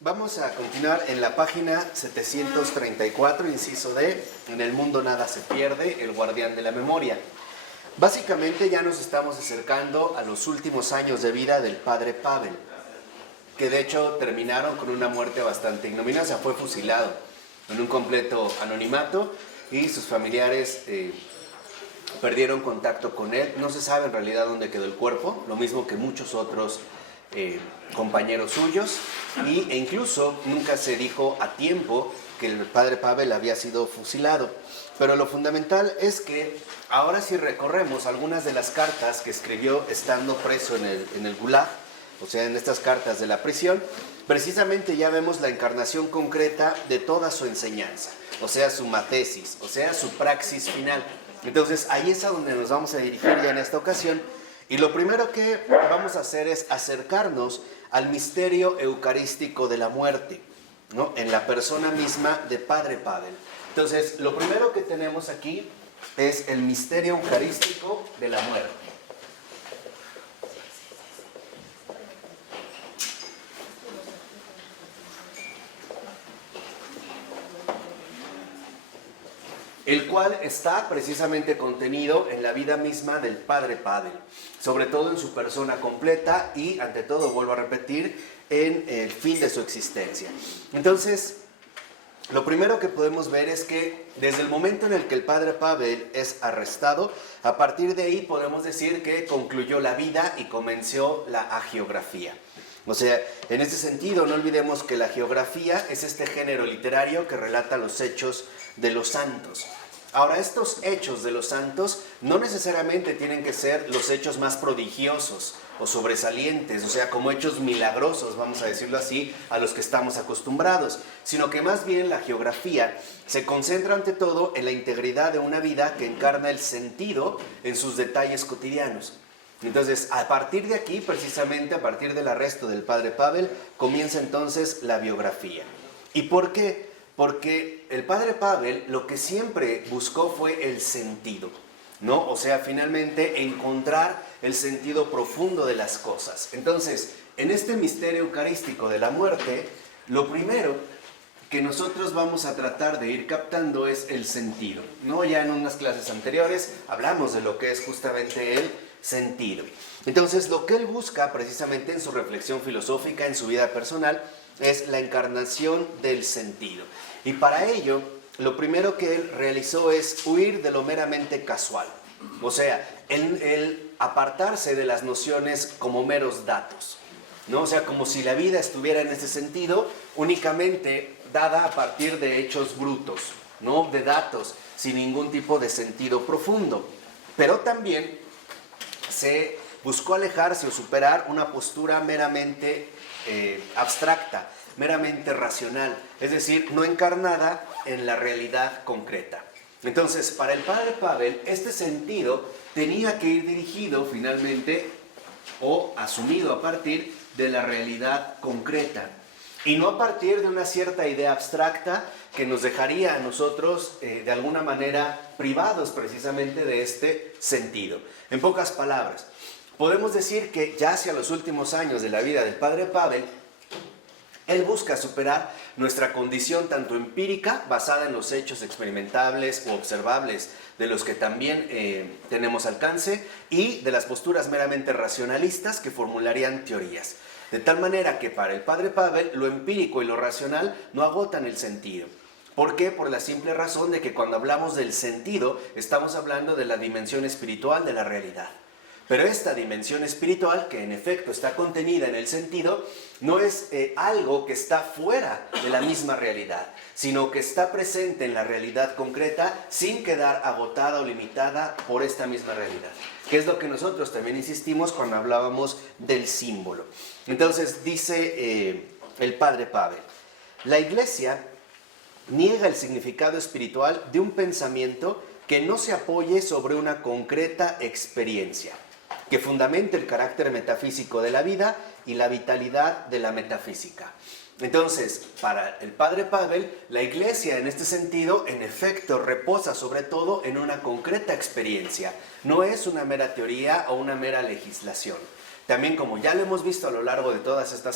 Vamos a continuar en la página 734, inciso D, en el mundo nada se pierde, el guardián de la memoria. Básicamente ya nos estamos acercando a los últimos años de vida del padre Pavel, que de hecho terminaron con una muerte bastante ignominiosa. Fue fusilado en un completo anonimato y sus familiares perdieron contacto con él. No se sabe en realidad dónde quedó el cuerpo, lo mismo que muchos otros compañeros suyos, e incluso nunca se dijo a tiempo que el padre Pavel había sido fusilado. Pero lo fundamental es que ahora si recorremos algunas de las cartas que escribió estando preso en el Gulag, o sea, en estas cartas de la prisión, precisamente ya vemos la encarnación concreta de toda su enseñanza, o sea, su matesis, o sea, su praxis final. Entonces, ahí es a donde nos vamos a dirigir ya en esta ocasión. Y lo primero que vamos a hacer es acercarnos al misterio eucarístico de la muerte, ¿no? En la persona misma de Padre Pavel. Entonces, lo primero que tenemos aquí es el misterio eucarístico de la muerte. El cual está precisamente contenido en la vida misma del padre Pavel, sobre todo en su persona completa y, ante todo, vuelvo a repetir, en el fin de su existencia. Entonces, lo primero que podemos ver es que desde el momento en el que el padre Pavel es arrestado, a partir de ahí podemos decir que concluyó la vida y comenzó la hagiografía. O sea, en ese sentido, no olvidemos que la hagiografía es este género literario que relata los hechos de los santos. Ahora, estos hechos de los santos no necesariamente tienen que ser los hechos más prodigiosos o sobresalientes, o sea, como hechos milagrosos, vamos a decirlo así, a los que estamos acostumbrados, sino que más bien la geografía se concentra ante todo en la integridad de una vida que encarna el sentido en sus detalles cotidianos. Entonces, a partir de aquí, precisamente a partir del arresto del padre Pavel, comienza entonces la biografía. ¿Y por qué? Porque el padre Pavel lo que siempre buscó fue el sentido, ¿no? O sea, finalmente encontrar el sentido profundo de las cosas. Entonces, en este misterio eucarístico de la muerte, lo primero que nosotros vamos a tratar de ir captando es el sentido, ¿no? Ya en unas clases anteriores hablamos de lo que es justamente el sentido. Entonces, lo que él busca precisamente en su reflexión filosófica, en su vida personal, es la encarnación del sentido. Y para ello, lo primero que él realizó es huir de lo meramente casual. O sea, el apartarse de las nociones como meros datos, ¿no? O sea, como si la vida estuviera en ese sentido únicamente dada a partir de hechos brutos, ¿no? De datos, sin ningún tipo de sentido profundo. Pero también se buscó alejarse o superar una postura meramente abstracta, meramente racional, es decir, no encarnada en la realidad concreta. Entonces, para el padre Pavel, este sentido tenía que ir dirigido finalmente o asumido a partir de la realidad concreta y no a partir de una cierta idea abstracta que nos dejaría a nosotros de alguna manera privados precisamente de este sentido. En pocas palabras, podemos decir que ya hacia los últimos años de la vida del padre Pavel, él busca superar nuestra condición tanto empírica, basada en los hechos experimentables u observables, de los que también tenemos alcance, y de las posturas meramente racionalistas que formularían teorías. De tal manera que para el padre Pavel, lo empírico y lo racional no agotan el sentido. ¿Por qué? Por la simple razón de que cuando hablamos del sentido, estamos hablando de la dimensión espiritual de la realidad. Pero esta dimensión espiritual, que en efecto está contenida en el sentido, no es algo que está fuera de la misma realidad, sino que está presente en la realidad concreta sin quedar agotada o limitada por esta misma realidad, que es lo que nosotros también insistimos cuando hablábamos del símbolo. Entonces dice el padre Pavel, la Iglesia niega el significado espiritual de un pensamiento que no se apoye sobre una concreta experiencia, que fundamente el carácter metafísico de la vida y la vitalidad de la metafísica. Entonces, para el padre Pavel, la Iglesia en este sentido, en efecto, reposa sobre todo en una concreta experiencia. No es una mera teoría o una mera legislación. También, como ya lo hemos visto a lo largo de todas estas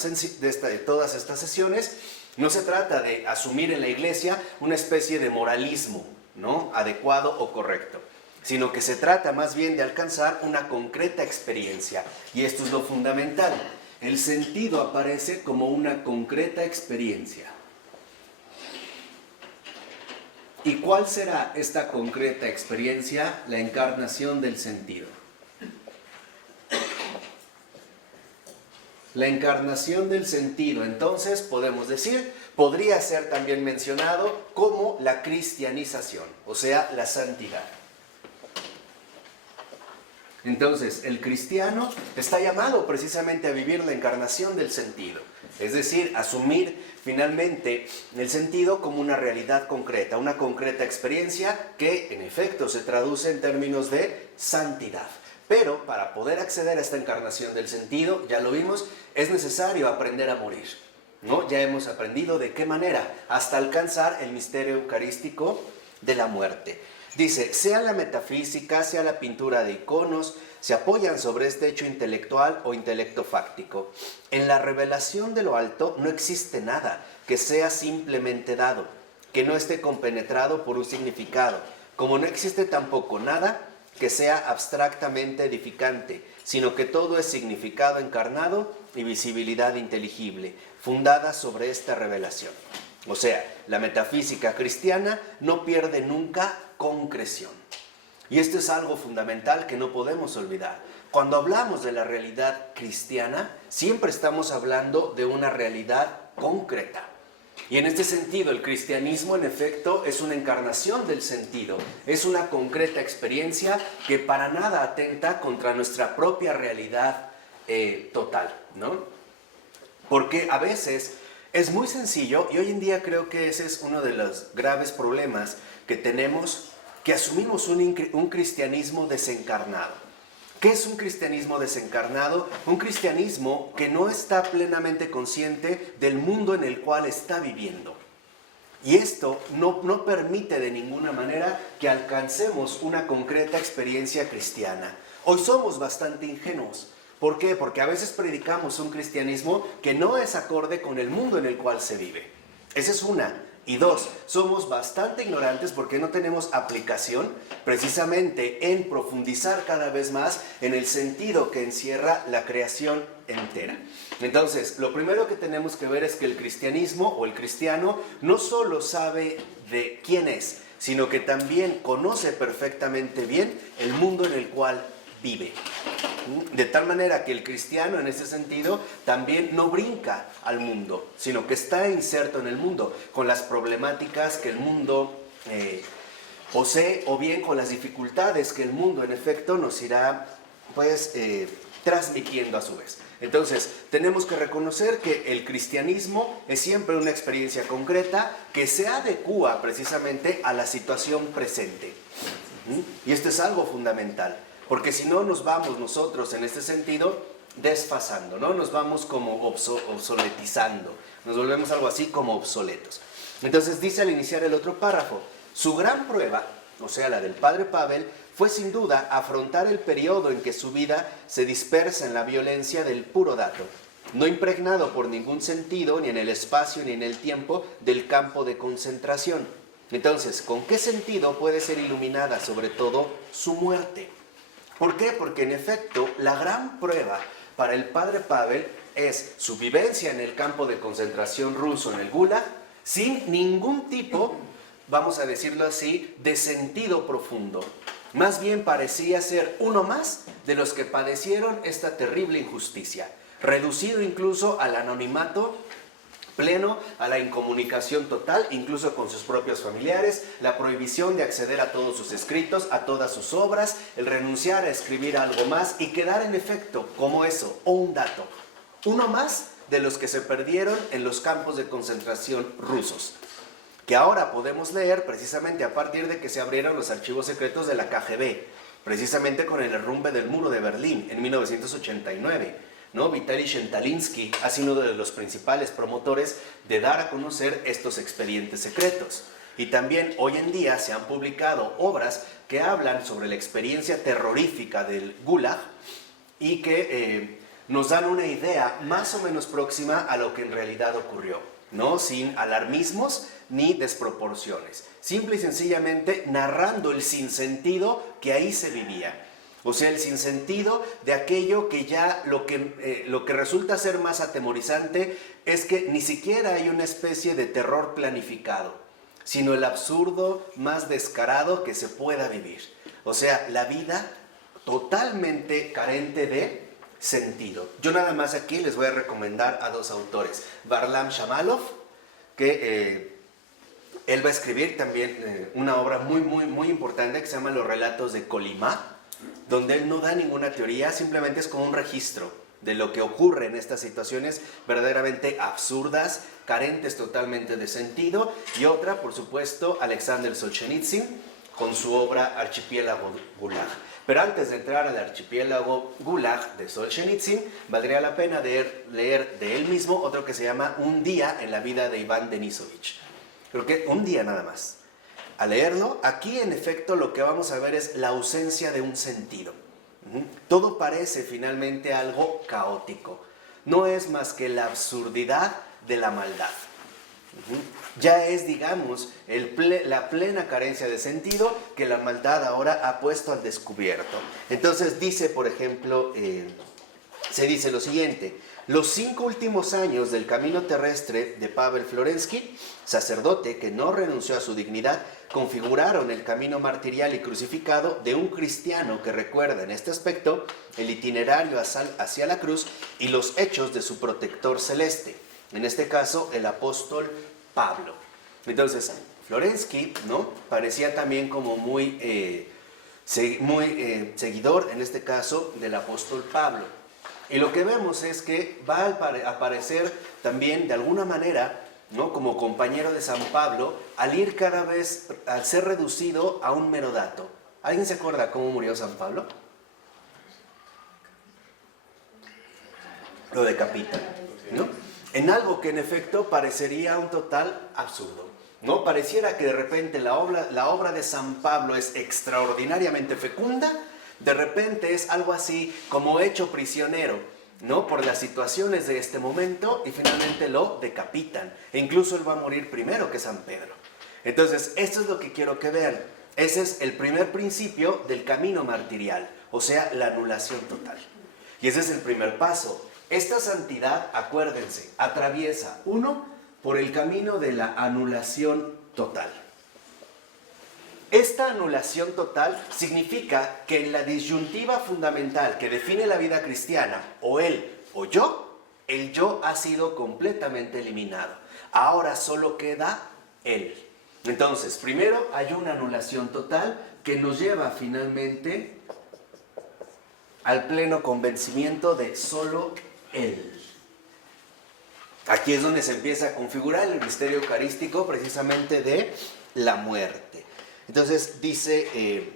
sesiones, no se trata de asumir en la iglesia una especie de moralismo, ¿no?, adecuado o correcto, sino que se trata más bien de alcanzar una concreta experiencia. Y esto es lo fundamental. El sentido aparece como una concreta experiencia. ¿Y cuál será esta concreta experiencia? La encarnación del sentido. La encarnación del sentido, entonces, podemos decir, podría ser también mencionado como la cristianización, o sea, la santidad. Entonces, el cristiano está llamado precisamente a vivir la encarnación del sentido, es decir, asumir finalmente el sentido como una realidad concreta, una concreta experiencia que en efecto se traduce en términos de santidad. Pero para poder acceder a esta encarnación del sentido, ya lo vimos, es necesario aprender a morir, ¿no? Ya hemos aprendido de qué manera, hasta alcanzar el misterio eucarístico de la muerte. Dice, sea la metafísica, sea la pintura de iconos, se apoyan sobre este hecho intelectual o intelecto fáctico. En la revelación de lo alto no existe nada que sea simplemente dado, que no esté compenetrado por un significado, como no existe tampoco nada que sea abstractamente edificante, sino que todo es significado encarnado y visibilidad inteligible, fundada sobre esta revelación. O sea, la metafísica cristiana no pierde nunca concreción. Y esto es algo fundamental que no podemos olvidar. Cuando hablamos de la realidad cristiana, siempre estamos hablando de una realidad concreta. Y en este sentido, el cristianismo, en efecto, es una encarnación del sentido. Es una concreta experiencia que para nada atenta contra nuestra propia realidad total, ¿no? Porque a veces es muy sencillo, y hoy en día creo que ese es uno de los graves problemas que tenemos, que asumimos un cristianismo desencarnado. ¿Qué es un cristianismo desencarnado? Un cristianismo que no está plenamente consciente del mundo en el cual está viviendo. Y esto no permite de ninguna manera que alcancemos una concreta experiencia cristiana. Hoy somos bastante ingenuos. ¿Por qué? Porque a veces predicamos un cristianismo que no es acorde con el mundo en el cual se vive. Esa es una. Y dos, somos bastante ignorantes porque no tenemos aplicación precisamente en profundizar cada vez más en el sentido que encierra la creación entera. Entonces, lo primero que tenemos que ver es que el cristianismo o el cristiano no solo sabe de quién es, sino que también conoce perfectamente bien el mundo en el cual vive. De tal manera que el cristiano en ese sentido también no brinca al mundo, sino que está inserto en el mundo, con las problemáticas que el mundo posee, o bien con las dificultades que el mundo en efecto nos irá transmitiendo a su vez. Entonces, tenemos que reconocer que el cristianismo es siempre una experiencia concreta que se adecúa precisamente a la situación presente. Y esto es algo fundamental. Porque si no nos vamos nosotros en este sentido desfasando, ¿no? Nos vamos como obsoletizando, nos volvemos algo así como obsoletos. Entonces dice al iniciar el otro párrafo, su gran prueba, o sea la del padre Pavel, fue sin duda afrontar el periodo en que su vida se dispersa en la violencia del puro dato, no impregnado por ningún sentido, ni en el espacio ni en el tiempo del campo de concentración. Entonces, ¿con qué sentido puede ser iluminada sobre todo su muerte? ¿Por qué? Porque en efecto la gran prueba para el padre Pavel es su vivencia en el campo de concentración ruso, en el Gulag, sin ningún tipo, vamos a decirlo así, de sentido profundo. Más bien parecía ser uno más de los que padecieron esta terrible injusticia, reducido incluso al anonimato pleno, a la incomunicación total, incluso con sus propios familiares, la prohibición de acceder a todos sus escritos, a todas sus obras, el renunciar a escribir algo más y quedar en efecto como eso, o un dato, uno más de los que se perdieron en los campos de concentración rusos, que ahora podemos leer precisamente a partir de que se abrieron los archivos secretos de la KGB, precisamente con el derrumbe del muro de Berlín en 1989. ¿No? Vitaly Shentalinsky ha sido uno de los principales promotores de dar a conocer estos expedientes secretos. Y también hoy en día se han publicado obras que hablan sobre la experiencia terrorífica del Gulag y que nos dan una idea más o menos próxima a lo que en realidad ocurrió, ¿no? Sin alarmismos ni desproporciones. Simple y sencillamente narrando el sinsentido que ahí se vivía. O sea, el sinsentido de aquello que ya lo que resulta ser más atemorizante es que ni siquiera hay una especie de terror planificado, sino el absurdo más descarado que se pueda vivir. O sea, la vida totalmente carente de sentido. Yo nada más aquí les voy a recomendar a dos autores. Varlam Shamalov, que él va a escribir también una obra muy importante que se llama Los relatos de Kolimá, donde él no da ninguna teoría, simplemente es como un registro de lo que ocurre en estas situaciones verdaderamente absurdas, carentes totalmente de sentido. Y otra, por supuesto, Alexander Solzhenitsyn, con su obra Archipiélago Gulag. Pero antes de entrar al Archipiélago Gulag de Solzhenitsyn, valdría la pena leer de él mismo otro que se llama Un día en la vida de Iván Denisovich. Creo que un día nada más. Al leerlo, aquí en efecto lo que vamos a ver es la ausencia de un sentido. Todo parece finalmente algo caótico. No es más que la absurdidad de la maldad. Ya es, digamos, la plena carencia de sentido que la maldad ahora ha puesto al descubierto. Entonces dice, por ejemplo, se dice lo siguiente: los 5 últimos años del camino terrestre de Pavel Florensky, sacerdote que no renunció a su dignidad, configuraron el camino martirial y crucificado de un cristiano que recuerda en este aspecto el itinerario hacia la cruz y los hechos de su protector celeste, en este caso el apóstol Pablo. Entonces, Florensky, ¿no?, parecía también como muy seguidor, en este caso, del apóstol Pablo. Y lo que vemos es que va a aparecer también de alguna manera, ¿no?, como compañero de San Pablo, al ir cada vez, al ser reducido a un mero dato. ¿Alguien se acuerda cómo murió San Pablo? Lo decapitan, ¿no? En algo que en efecto parecería un total absurdo, ¿no? Pareciera que de repente la obra de San Pablo es extraordinariamente fecunda, de repente es algo así como hecho prisionero, ¿no?, por las situaciones de este momento, y finalmente lo decapitan. E incluso él va a morir primero que San Pedro. Entonces, esto es lo que quiero que vean. Ese es el primer principio del camino martirial, o sea, la anulación total. Y ese es el primer paso. Esta santidad, acuérdense, atraviesa, uno, por el camino de la anulación total. Esta anulación total significa que en la disyuntiva fundamental que define la vida cristiana, o él o yo, el yo ha sido completamente eliminado. Ahora solo queda él. Entonces, primero hay una anulación total que nos lleva finalmente al pleno convencimiento de solo él. Aquí es donde se empieza a configurar el misterio eucarístico precisamente de la muerte. Entonces dice,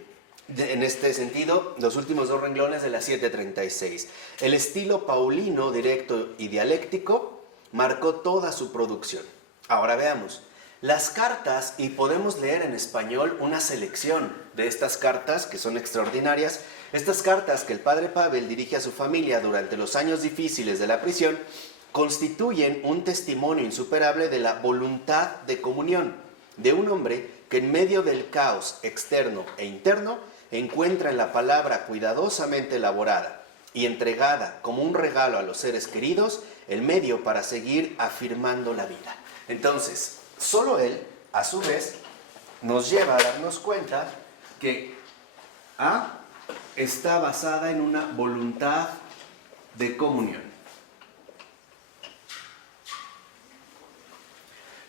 en este sentido, los últimos 2 renglones de la 736. El estilo paulino, directo y dialéctico, marcó toda su producción. Ahora veamos. Las cartas, y podemos leer en español una selección de estas cartas que son extraordinarias, estas cartas que el padre Pavel dirige a su familia durante los años difíciles de la prisión, constituyen un testimonio insuperable de la voluntad de comunión de un hombre que en medio del caos externo e interno encuentra en la palabra cuidadosamente elaborada y entregada como un regalo a los seres queridos el medio para seguir afirmando la vida. Entonces, solo él, a su vez, nos lleva a darnos cuenta que A está basada en una voluntad de comunión.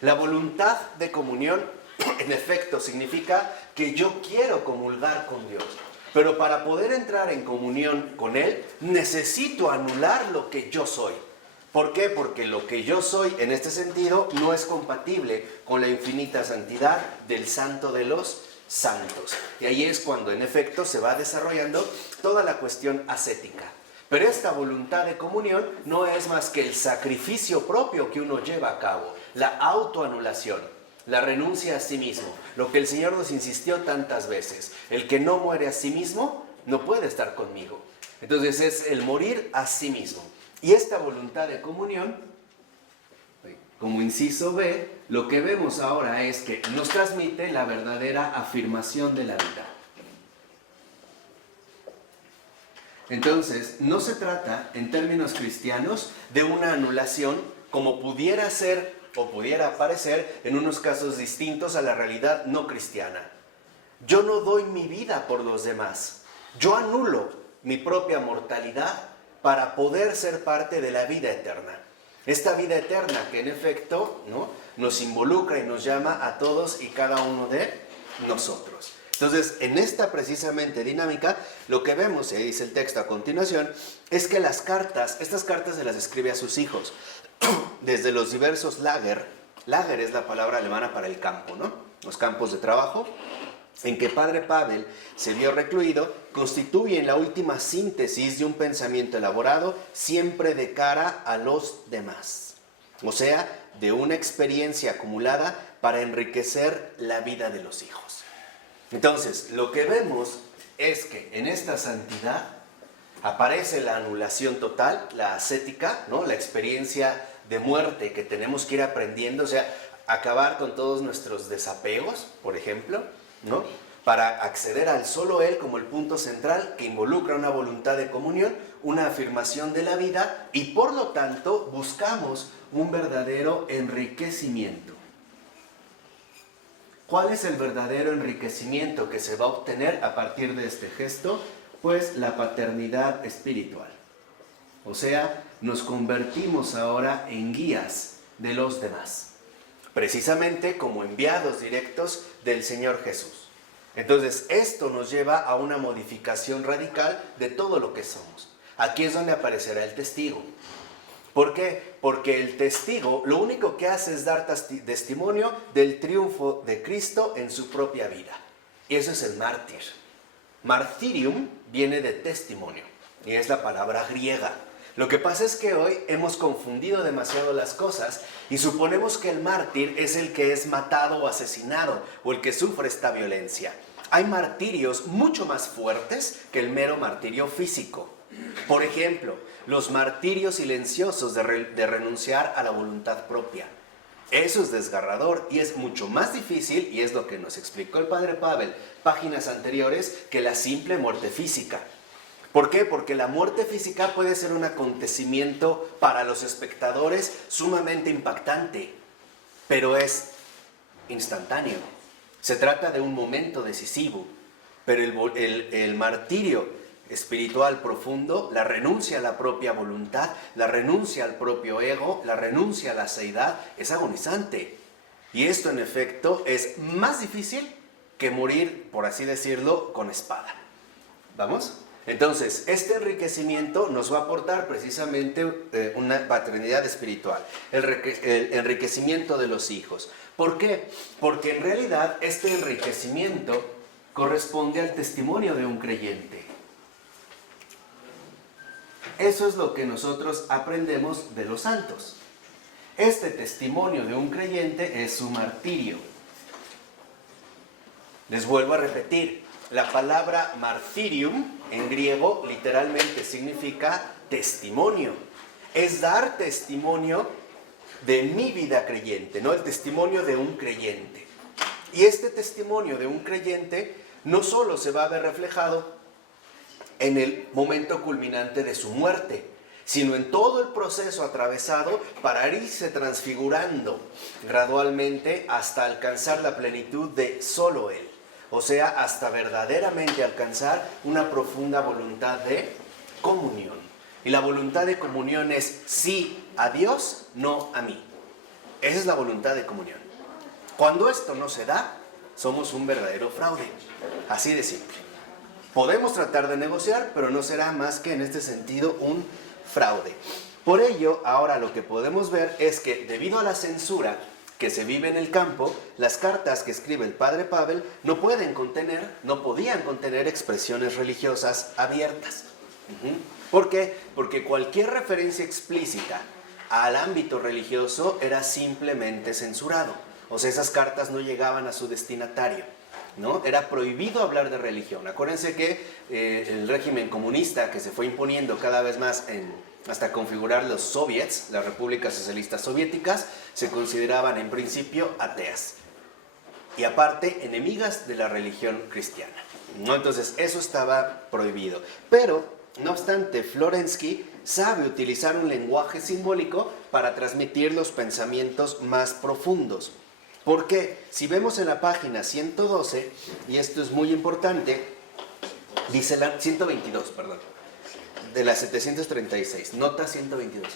La voluntad de comunión, en efecto, significa que yo quiero comulgar con Dios, pero para poder entrar en comunión con Él, necesito anular lo que yo soy. ¿Por qué? Porque lo que yo soy, en este sentido, no es compatible con la infinita santidad del Santo de los Santos. Y ahí es cuando, en efecto, se va desarrollando toda la cuestión ascética. Pero esta voluntad de comunión no es más que el sacrificio propio que uno lleva a cabo, la autoanulación, la renuncia a sí mismo, lo que el Señor nos insistió tantas veces. El que no muere a sí mismo no puede estar conmigo. Entonces es el morir a sí mismo. Y esta voluntad de comunión, como inciso B, lo que vemos ahora es que nos transmite la verdadera afirmación de la vida. Entonces, no se trata, en términos cristianos, de una anulación como pudiera ser o pudiera parecer en unos casos distintos a la realidad no cristiana. Yo no doy mi vida por los demás. Yo anulo mi propia mortalidad para poder ser parte de la vida eterna. Esta vida eterna que en efecto, ¿no?, nos involucra y nos llama a todos y cada uno de nosotros. Entonces, en esta precisamente dinámica, lo que vemos, y dice el texto a continuación, es que estas cartas se las escribe a sus hijos, desde los diversos Lager es la palabra alemana para el campo, ¿no?, los campos de trabajo, en que Padre Pavel se vio recluido, constituyen la última síntesis de un pensamiento elaborado siempre de cara a los demás. O sea, de una experiencia acumulada para enriquecer la vida de los hijos. Entonces, lo que vemos es que en esta santidad aparece la anulación total, la ascética, ¿no?, la experiencia de muerte que tenemos que ir aprendiendo, o sea, acabar con todos nuestros desapegos, por ejemplo, ¿no?, para acceder al solo Él como el punto central que involucra una voluntad de comunión, una afirmación de la vida y por lo tanto buscamos un verdadero enriquecimiento. ¿Cuál es el verdadero enriquecimiento que se va a obtener a partir de este gesto? Pues la paternidad espiritual. O sea, nos convertimos ahora en guías de los demás, precisamente como enviados directos del Señor Jesús. Entonces, esto nos lleva a una modificación radical de todo lo que somos. Aquí es donde aparecerá el testigo. ¿Por qué? Porque el testigo lo único que hace es dar testimonio del triunfo de Cristo en su propia vida. Y eso es el mártir. Martyrium viene de testimonio y es la palabra griega. Lo que pasa es que hoy hemos confundido demasiado las cosas y suponemos que el mártir es el que es matado o asesinado o el que sufre esta violencia. Hay martirios mucho más fuertes que el mero martirio físico. Por ejemplo, los martirios silenciosos de renunciar a la voluntad propia. Eso es desgarrador y es mucho más difícil, y es lo que nos explicó el Padre Pavel páginas anteriores, que la simple muerte física. ¿Por qué? Porque la muerte física puede ser un acontecimiento para los espectadores sumamente impactante, pero es instantáneo. Se trata de un momento decisivo, pero el martirio espiritual profundo, la renuncia a la propia voluntad, la renuncia al propio ego, la renuncia a la seidad, es agonizante. Y esto en efecto es más difícil que morir, por así decirlo, con espada. ¿Vamos? Entonces, este enriquecimiento nos va a aportar precisamente una paternidad espiritual, el enriquecimiento de los hijos. ¿Por qué? Porque en realidad este enriquecimiento corresponde al testimonio de un creyente. Eso es lo que nosotros aprendemos de los santos. Este testimonio de un creyente es su martirio. Les vuelvo a repetir, la palabra martyrium en griego literalmente significa testimonio. Es dar testimonio de mi vida creyente, no el testimonio de un creyente. Y este testimonio de un creyente no solo se va a ver reflejado en el momento culminante de su muerte, sino en todo el proceso atravesado para irse transfigurando gradualmente hasta alcanzar la plenitud de solo Él. O sea, hasta verdaderamente alcanzar una profunda voluntad de comunión. Y la voluntad de comunión es sí a Dios, no a mí. Esa es la voluntad de comunión. Cuando esto no se da, somos un verdadero fraude. Así de simple. Podemos tratar de negociar, pero no será más que en este sentido un fraude. Por ello, ahora lo que podemos ver es que debido a la censura que se vive en el campo, las cartas que escribe el Padre Pavel no podían contener expresiones religiosas abiertas. ¿Por qué? Porque cualquier referencia explícita al ámbito religioso era simplemente censurado. O sea, esas cartas no llegaban a su destinatario. ¿no? Era prohibido hablar de religión. Acuérdense que el régimen comunista que se fue imponiendo cada vez más hasta configurar los soviets, las repúblicas socialistas soviéticas, se consideraban en principio ateas. Y aparte, enemigas de la religión cristiana, ¿no? Entonces, eso estaba prohibido. Pero, no obstante, Florensky sabe utilizar un lenguaje simbólico para transmitir los pensamientos más profundos. ¿Por qué? Si vemos en la página 112, y esto es muy importante, dice la 122, perdón, de la 736, nota 122,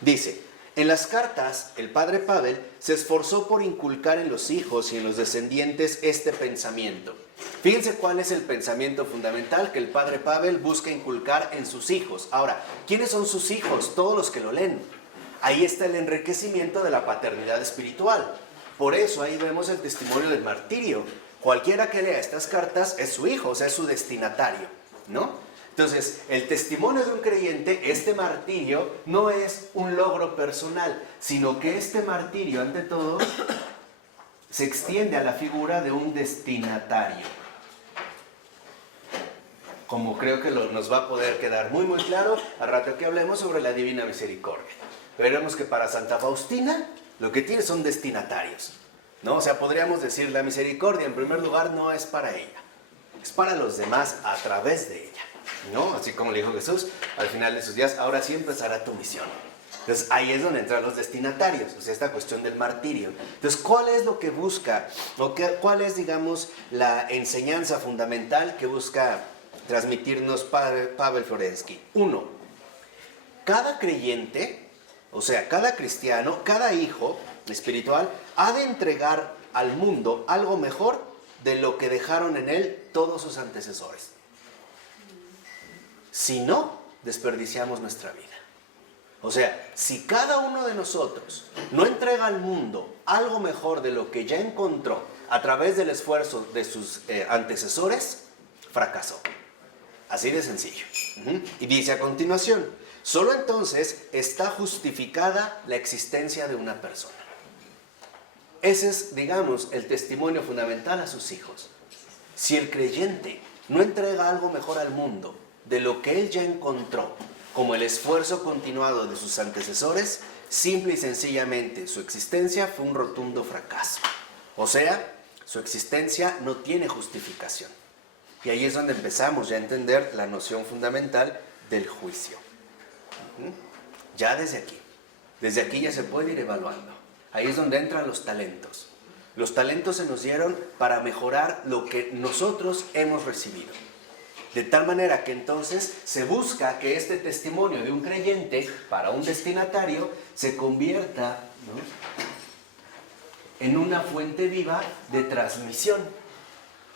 dice: en las cartas, el padre Pavel se esforzó por inculcar en los hijos y en los descendientes este pensamiento. Fíjense cuál es el pensamiento fundamental que el padre Pavel busca inculcar en sus hijos. Ahora, ¿quiénes son sus hijos? Todos los que lo leen. Ahí está el enriquecimiento de la paternidad espiritual. Por eso ahí vemos el testimonio del martirio. Cualquiera que lea estas cartas es su hijo, o sea, es su destinatario, ¿no? Entonces, el testimonio de un creyente, este martirio, no es un logro personal, sino que este martirio, ante todo, se extiende a la figura de un destinatario. Como creo que nos va a poder quedar muy muy claro al rato que hablemos sobre la Divina Misericordia. Veremos que para Santa Faustina lo que tiene son destinatarios, ¿no? O sea, podríamos decir, la misericordia en primer lugar no es para ella, es para los demás a través de ella, ¿no? Así como le dijo Jesús al final de sus días: ahora sí empezará tu misión. Entonces ahí es donde entran los destinatarios, o sea, esta cuestión del martirio. Entonces, ¿cuál es lo que busca? ¿Cuál es, digamos, la enseñanza fundamental que busca transmitirnos Pavel Florensky? 1. Cada creyente, o sea, cada cristiano, cada hijo espiritual, ha de entregar al mundo algo mejor de lo que dejaron en él todos sus antecesores. Si no, desperdiciamos nuestra vida. O sea, si cada uno de nosotros no entrega al mundo algo mejor de lo que ya encontró a través del esfuerzo de sus antecesores, fracasó. Así de sencillo. Y dice a continuación: solo entonces está justificada la existencia de una persona. Ese es, digamos, el testimonio fundamental a sus hijos. Si el creyente no entrega algo mejor al mundo de lo que él ya encontró, como el esfuerzo continuado de sus antecesores, simple y sencillamente su existencia fue un rotundo fracaso. O sea, su existencia no tiene justificación. Y ahí es donde empezamos ya a entender la noción fundamental del juicio. Ya desde aquí ya se puede ir evaluando. Ahí es donde entran los talentos. Los talentos se nos dieron para mejorar lo que nosotros hemos recibido. De tal manera que entonces se busca que este testimonio de un creyente para un destinatario se convierta, ¿no?, en una fuente viva de transmisión.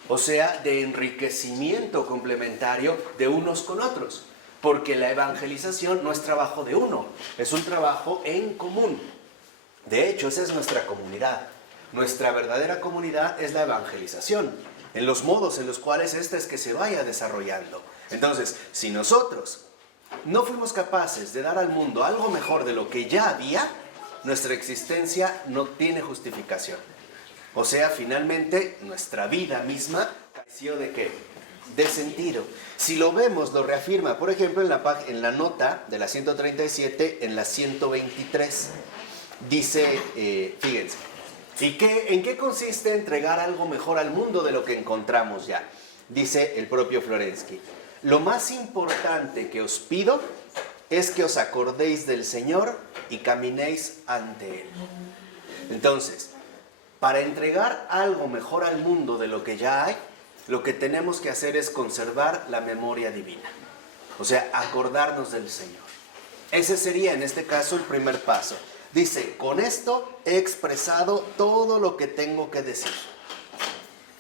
O sea, de enriquecimiento complementario de unos con otros. Porque la evangelización no es trabajo de uno, es un trabajo en común. De hecho, esa es nuestra comunidad. Nuestra verdadera comunidad es la evangelización, en los modos en los cuales esta es que se vaya desarrollando. Entonces, si nosotros no fuimos capaces de dar al mundo algo mejor de lo que ya había, nuestra existencia no tiene justificación. O sea, finalmente, nuestra vida misma careció ¿de qué? De sentido. Si lo vemos, lo reafirma, por ejemplo, en la nota de la 137, en la 123. Dice, fíjense, ¿en qué consiste entregar algo mejor al mundo de lo que encontramos ya? Dice el propio Florensky: lo más importante que os pido es que os acordéis del Señor y caminéis ante Él. Entonces, para entregar algo mejor al mundo de lo que ya hay, lo que tenemos que hacer es conservar la memoria divina. O sea, acordarnos del Señor. Ese sería, en este caso, el primer paso. Dice: con esto he expresado todo lo que tengo que decir.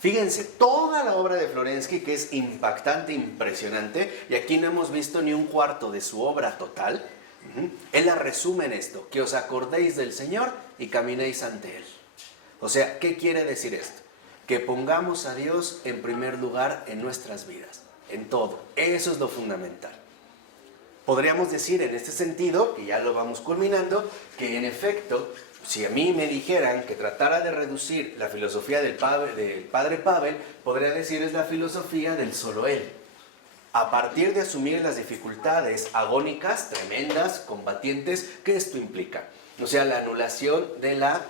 Fíjense, toda la obra de Florensky, que es impactante, impresionante, y aquí no hemos visto ni un cuarto de su obra total, él la resume en esto: que os acordéis del Señor y caminéis ante Él. O sea, ¿qué quiere decir esto? Que pongamos a Dios en primer lugar en nuestras vidas, en todo. Eso es lo fundamental. Podríamos decir en este sentido, que ya lo vamos culminando, que en efecto si a mí me dijeran que tratara de reducir la filosofía del padre Pavel, podría decir es la filosofía del solo él. A partir de asumir las dificultades agónicas, tremendas, combatientes, que esto implica. O sea, la anulación de la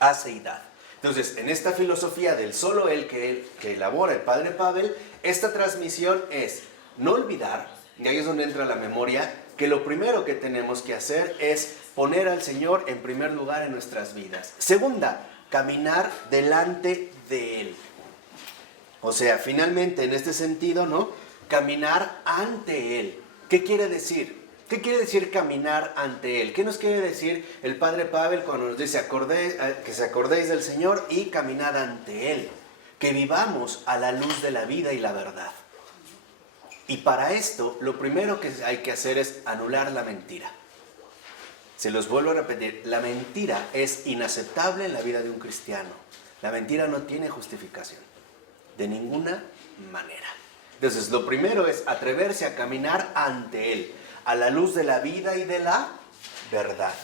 aceidad. Entonces, en esta filosofía del solo él que elabora el padre Pavel, esta transmisión es no olvidar, y ahí es donde entra la memoria, que lo primero que tenemos que hacer es poner al Señor en primer lugar en nuestras vidas. Segunda, caminar delante de Él. O sea, finalmente en este sentido, ¿no? Caminar ante Él. ¿Qué quiere decir? ¿Qué quiere decir caminar ante Él? ¿Qué nos quiere decir el padre Pavel cuando nos dice que se acordéis del Señor y caminar ante Él? Que vivamos a la luz de la vida y la verdad. Y para esto, lo primero que hay que hacer es anular la mentira. Se los vuelvo a repetir, la mentira es inaceptable en la vida de un cristiano. La mentira no tiene justificación, de ninguna manera. Entonces, lo primero es atreverse a caminar ante Él, a la luz de la vida y de la verdad.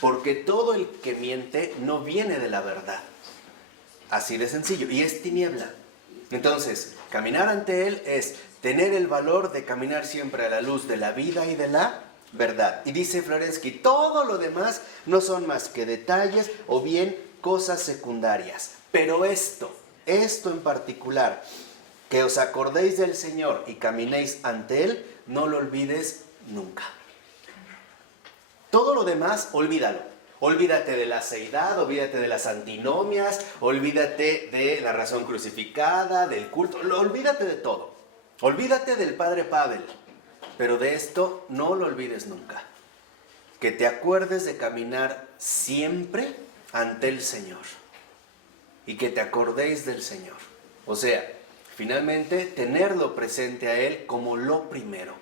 Porque todo el que miente no viene de la verdad. Así de sencillo, y es tiniebla. Entonces, caminar ante Él es tener el valor de caminar siempre a la luz de la vida y de la verdad. Y dice Florensky, todo lo demás no son más que detalles o bien cosas secundarias. Pero esto en particular, que os acordéis del Señor y caminéis ante Él, no lo olvides nunca. Todo lo demás, olvídalo. Olvídate de la aceidad, olvídate de las antinomias, olvídate de la razón crucificada, del culto, olvídate de todo. Olvídate del padre Pavel, pero de esto no lo olvides nunca. Que te acuerdes de caminar siempre ante el Señor y que te acordéis del Señor. O sea, finalmente tenerlo presente a Él como lo primero.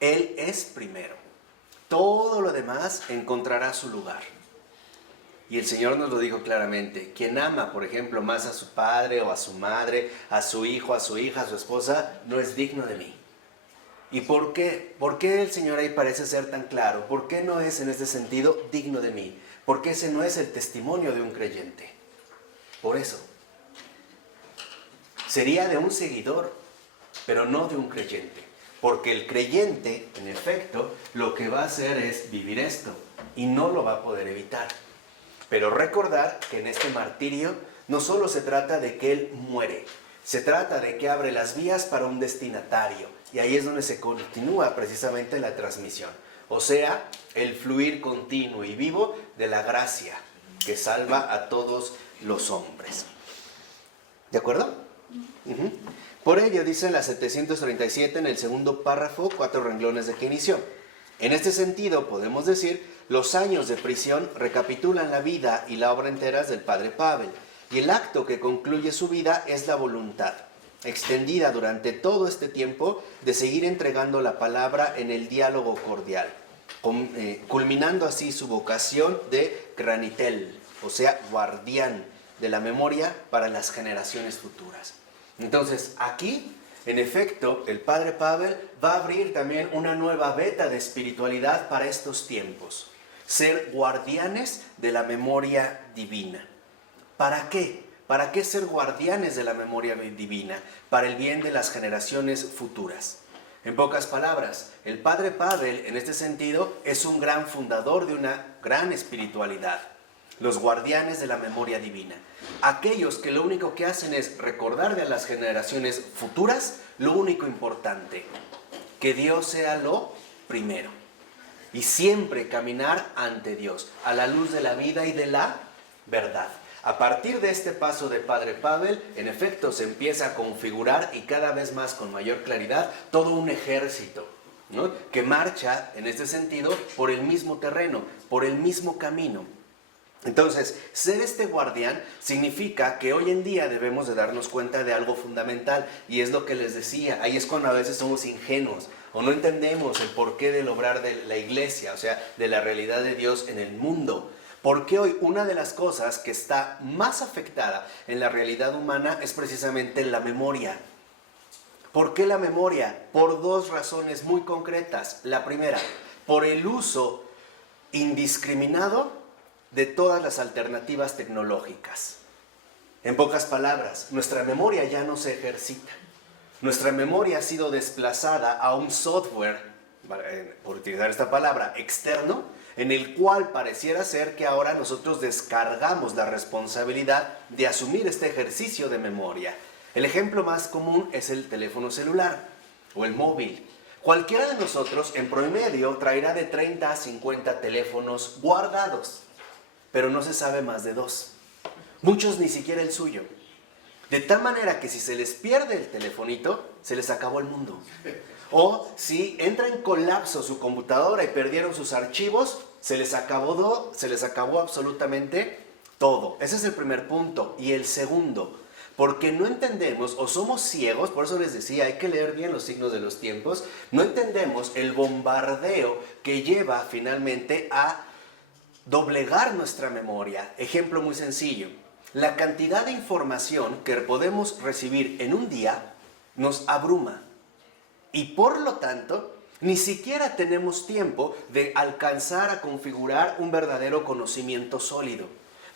Él es primero. Todo lo demás encontrará su lugar. Y el Señor nos lo dijo claramente. Quien ama, por ejemplo, más a su padre o a su madre, a su hijo, a su hija, a su esposa, no es digno de mí. ¿Y por qué? ¿Por qué el Señor ahí parece ser tan claro? ¿Por qué no es en este sentido digno de mí? Porque ese no es el testimonio de un creyente. Por eso. Sería de un seguidor, pero no de un creyente. Porque el creyente, en efecto, lo que va a hacer es vivir esto y no lo va a poder evitar. Pero recordar que en este martirio no solo se trata de que Él muere, se trata de que abre las vías para un destinatario. Y ahí es donde se continúa precisamente la transmisión. O sea, el fluir continuo y vivo de la gracia que salva a todos los hombres. ¿De acuerdo? Por ello, dice la 737 en el segundo párrafo, 4 renglones de que inició. En este sentido, podemos decir, los años de prisión recapitulan la vida y la obra enteras del padre Pavel, y el acto que concluye su vida es la voluntad, extendida durante todo este tiempo, de seguir entregando la palabra en el diálogo cordial, culminando así su vocación de granitel, o sea, guardián de la memoria para las generaciones futuras. Entonces, aquí, en efecto, el padre Pavel va a abrir también una nueva veta de espiritualidad para estos tiempos. Ser guardianes de la memoria divina. ¿Para qué? ¿Para qué ser guardianes de la memoria divina? Para el bien de las generaciones futuras. En pocas palabras, el padre Pavel, en este sentido, es un gran fundador de una gran espiritualidad. Los guardianes de la memoria divina. Aquellos que lo único que hacen es recordarle a las generaciones futuras lo único importante, que Dios sea lo primero. Y siempre caminar ante Dios, a la luz de la vida y de la verdad. A partir de este paso de padre Pavel, en efecto se empieza a configurar y cada vez más con mayor claridad todo un ejército, ¿no? Que marcha en este sentido por el mismo terreno, por el mismo camino. Entonces, ser este guardián significa que hoy en día debemos de darnos cuenta de algo fundamental, y es lo que les decía, ahí es cuando a veces somos ingenuos o no entendemos el porqué del obrar de la iglesia, o sea, de la realidad de Dios en el mundo. Porque hoy una de las cosas que está más afectada en la realidad humana es precisamente la memoria. ¿Por qué la memoria? Por dos razones muy concretas. La primera, por el uso indiscriminado de todas las alternativas tecnológicas. En pocas palabras, nuestra memoria ya no se ejercita. Nuestra memoria ha sido desplazada a un software, por utilizar esta palabra, externo, en el cual pareciera ser que ahora nosotros descargamos la responsabilidad de asumir este ejercicio de memoria. El ejemplo más común es el teléfono celular o el móvil. Cualquiera de nosotros en promedio traerá de 30 a 50 teléfonos guardados, pero no se sabe más de 2. Muchos ni siquiera el suyo. De tal manera que si se les pierde el telefonito, se les acabó el mundo. O si entra en colapso su computadora y perdieron sus archivos, se les acabó absolutamente todo. Ese es el primer punto. Y el segundo, porque no entendemos o somos ciegos, por eso les decía, hay que leer bien los signos de los tiempos, no entendemos el bombardeo que lleva finalmente a doblegar nuestra memoria. Ejemplo muy sencillo. La cantidad de información que podemos recibir en un día nos abruma y por lo tanto ni siquiera tenemos tiempo de alcanzar a configurar un verdadero conocimiento sólido.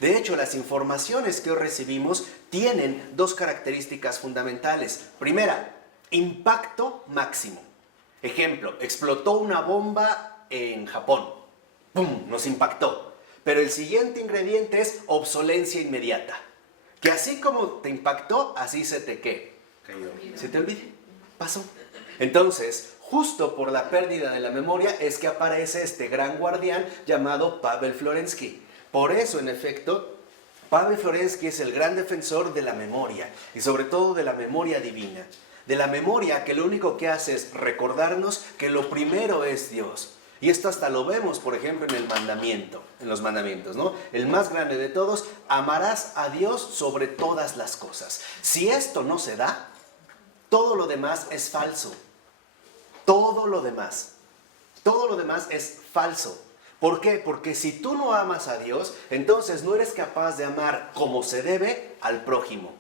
De hecho, las informaciones que hoy recibimos tienen 2 características fundamentales. Primera, impacto máximo. Ejemplo, explotó una bomba en Japón. ¡Pum! Nos impactó. Pero el siguiente ingrediente es obsolencia inmediata. Que así como te impactó, así se te ¿qué? Se te olvide. Pasó. Entonces, justo por la pérdida de la memoria es que aparece este gran guardián llamado Pavel Florensky. Por eso, en efecto, Pavel Florensky es el gran defensor de la memoria y sobre todo de la memoria divina. De la memoria que lo único que hace es recordarnos que lo primero es Dios. Y esto hasta lo vemos, por ejemplo, en los mandamientos, ¿no? El más grande de todos, amarás a Dios sobre todas las cosas. Si esto no se da, todo lo demás es falso. Todo lo demás es falso. ¿Por qué? Porque si tú no amas a Dios, entonces no eres capaz de amar como se debe al prójimo.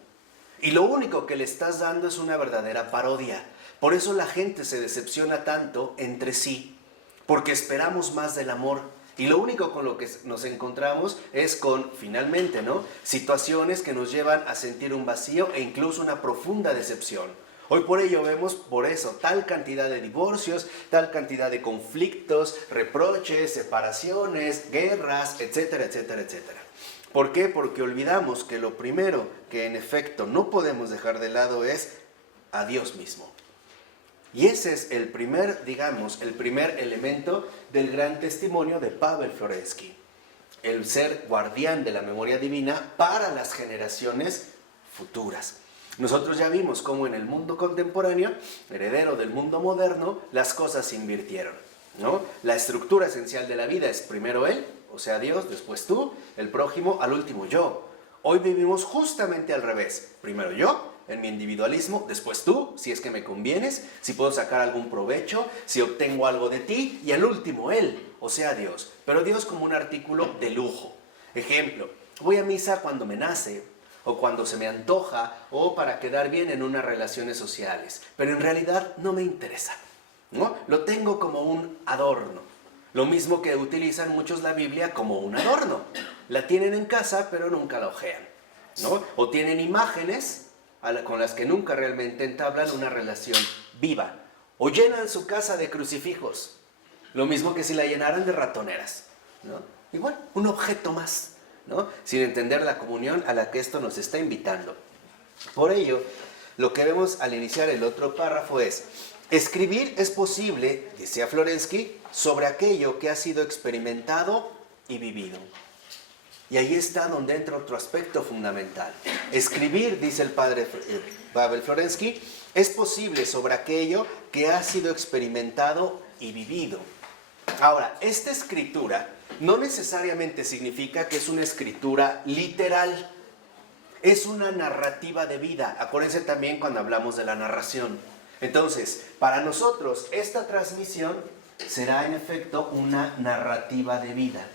Y lo único que le estás dando es una verdadera parodia. Por eso la gente se decepciona tanto entre sí. Porque esperamos más del amor y lo único con lo que nos encontramos es con, finalmente, ¿no?, situaciones que nos llevan a sentir un vacío e incluso una profunda decepción. Hoy por ello vemos por eso tal cantidad de divorcios, tal cantidad de conflictos, reproches, separaciones, guerras, etcétera, etcétera, etcétera. ¿Por qué? Porque olvidamos que lo primero que en efecto no podemos dejar de lado es a Dios mismo. Y ese es el primer elemento del gran testimonio de Pavel Florensky. El ser guardián de la memoria divina para las generaciones futuras. Nosotros ya vimos cómo en el mundo contemporáneo, heredero del mundo moderno, las cosas se invirtieron, ¿no? La estructura esencial de la vida es primero él, o sea Dios, después tú, el prójimo, al último yo. Hoy vivimos justamente al revés. Primero yo, en mi individualismo, después tú, si es que me convienes, si puedo sacar algún provecho, si obtengo algo de ti, y al último él, o sea Dios. Pero Dios como un artículo de lujo. Ejemplo, voy a misa cuando me nace, o cuando se me antoja, o para quedar bien en unas relaciones sociales. Pero en realidad no me interesa, ¿no? Lo tengo como un adorno. Lo mismo que utilizan muchos la Biblia como un adorno. La tienen en casa, pero nunca la hojean, ¿no? O tienen imágenes con las que nunca realmente entablan una relación viva. O llenan su casa de crucifijos. Lo mismo que si la llenaran de ratoneras, ¿no? Igual, un objeto más, ¿no? Sin entender la comunión a la que esto nos está invitando. Por ello, lo que vemos al iniciar el otro párrafo es: escribir es posible, decía Florensky, sobre aquello que ha sido experimentado y vivido. Y ahí está donde entra otro aspecto fundamental. Escribir, dice el padre Pavel Florensky, es posible sobre aquello que ha sido experimentado y vivido. Ahora, esta escritura no necesariamente significa que es una escritura literal. Es una narrativa de vida. Acuérdense también cuando hablamos de la narración. Entonces, para nosotros, esta transmisión será en efecto una narrativa de vida.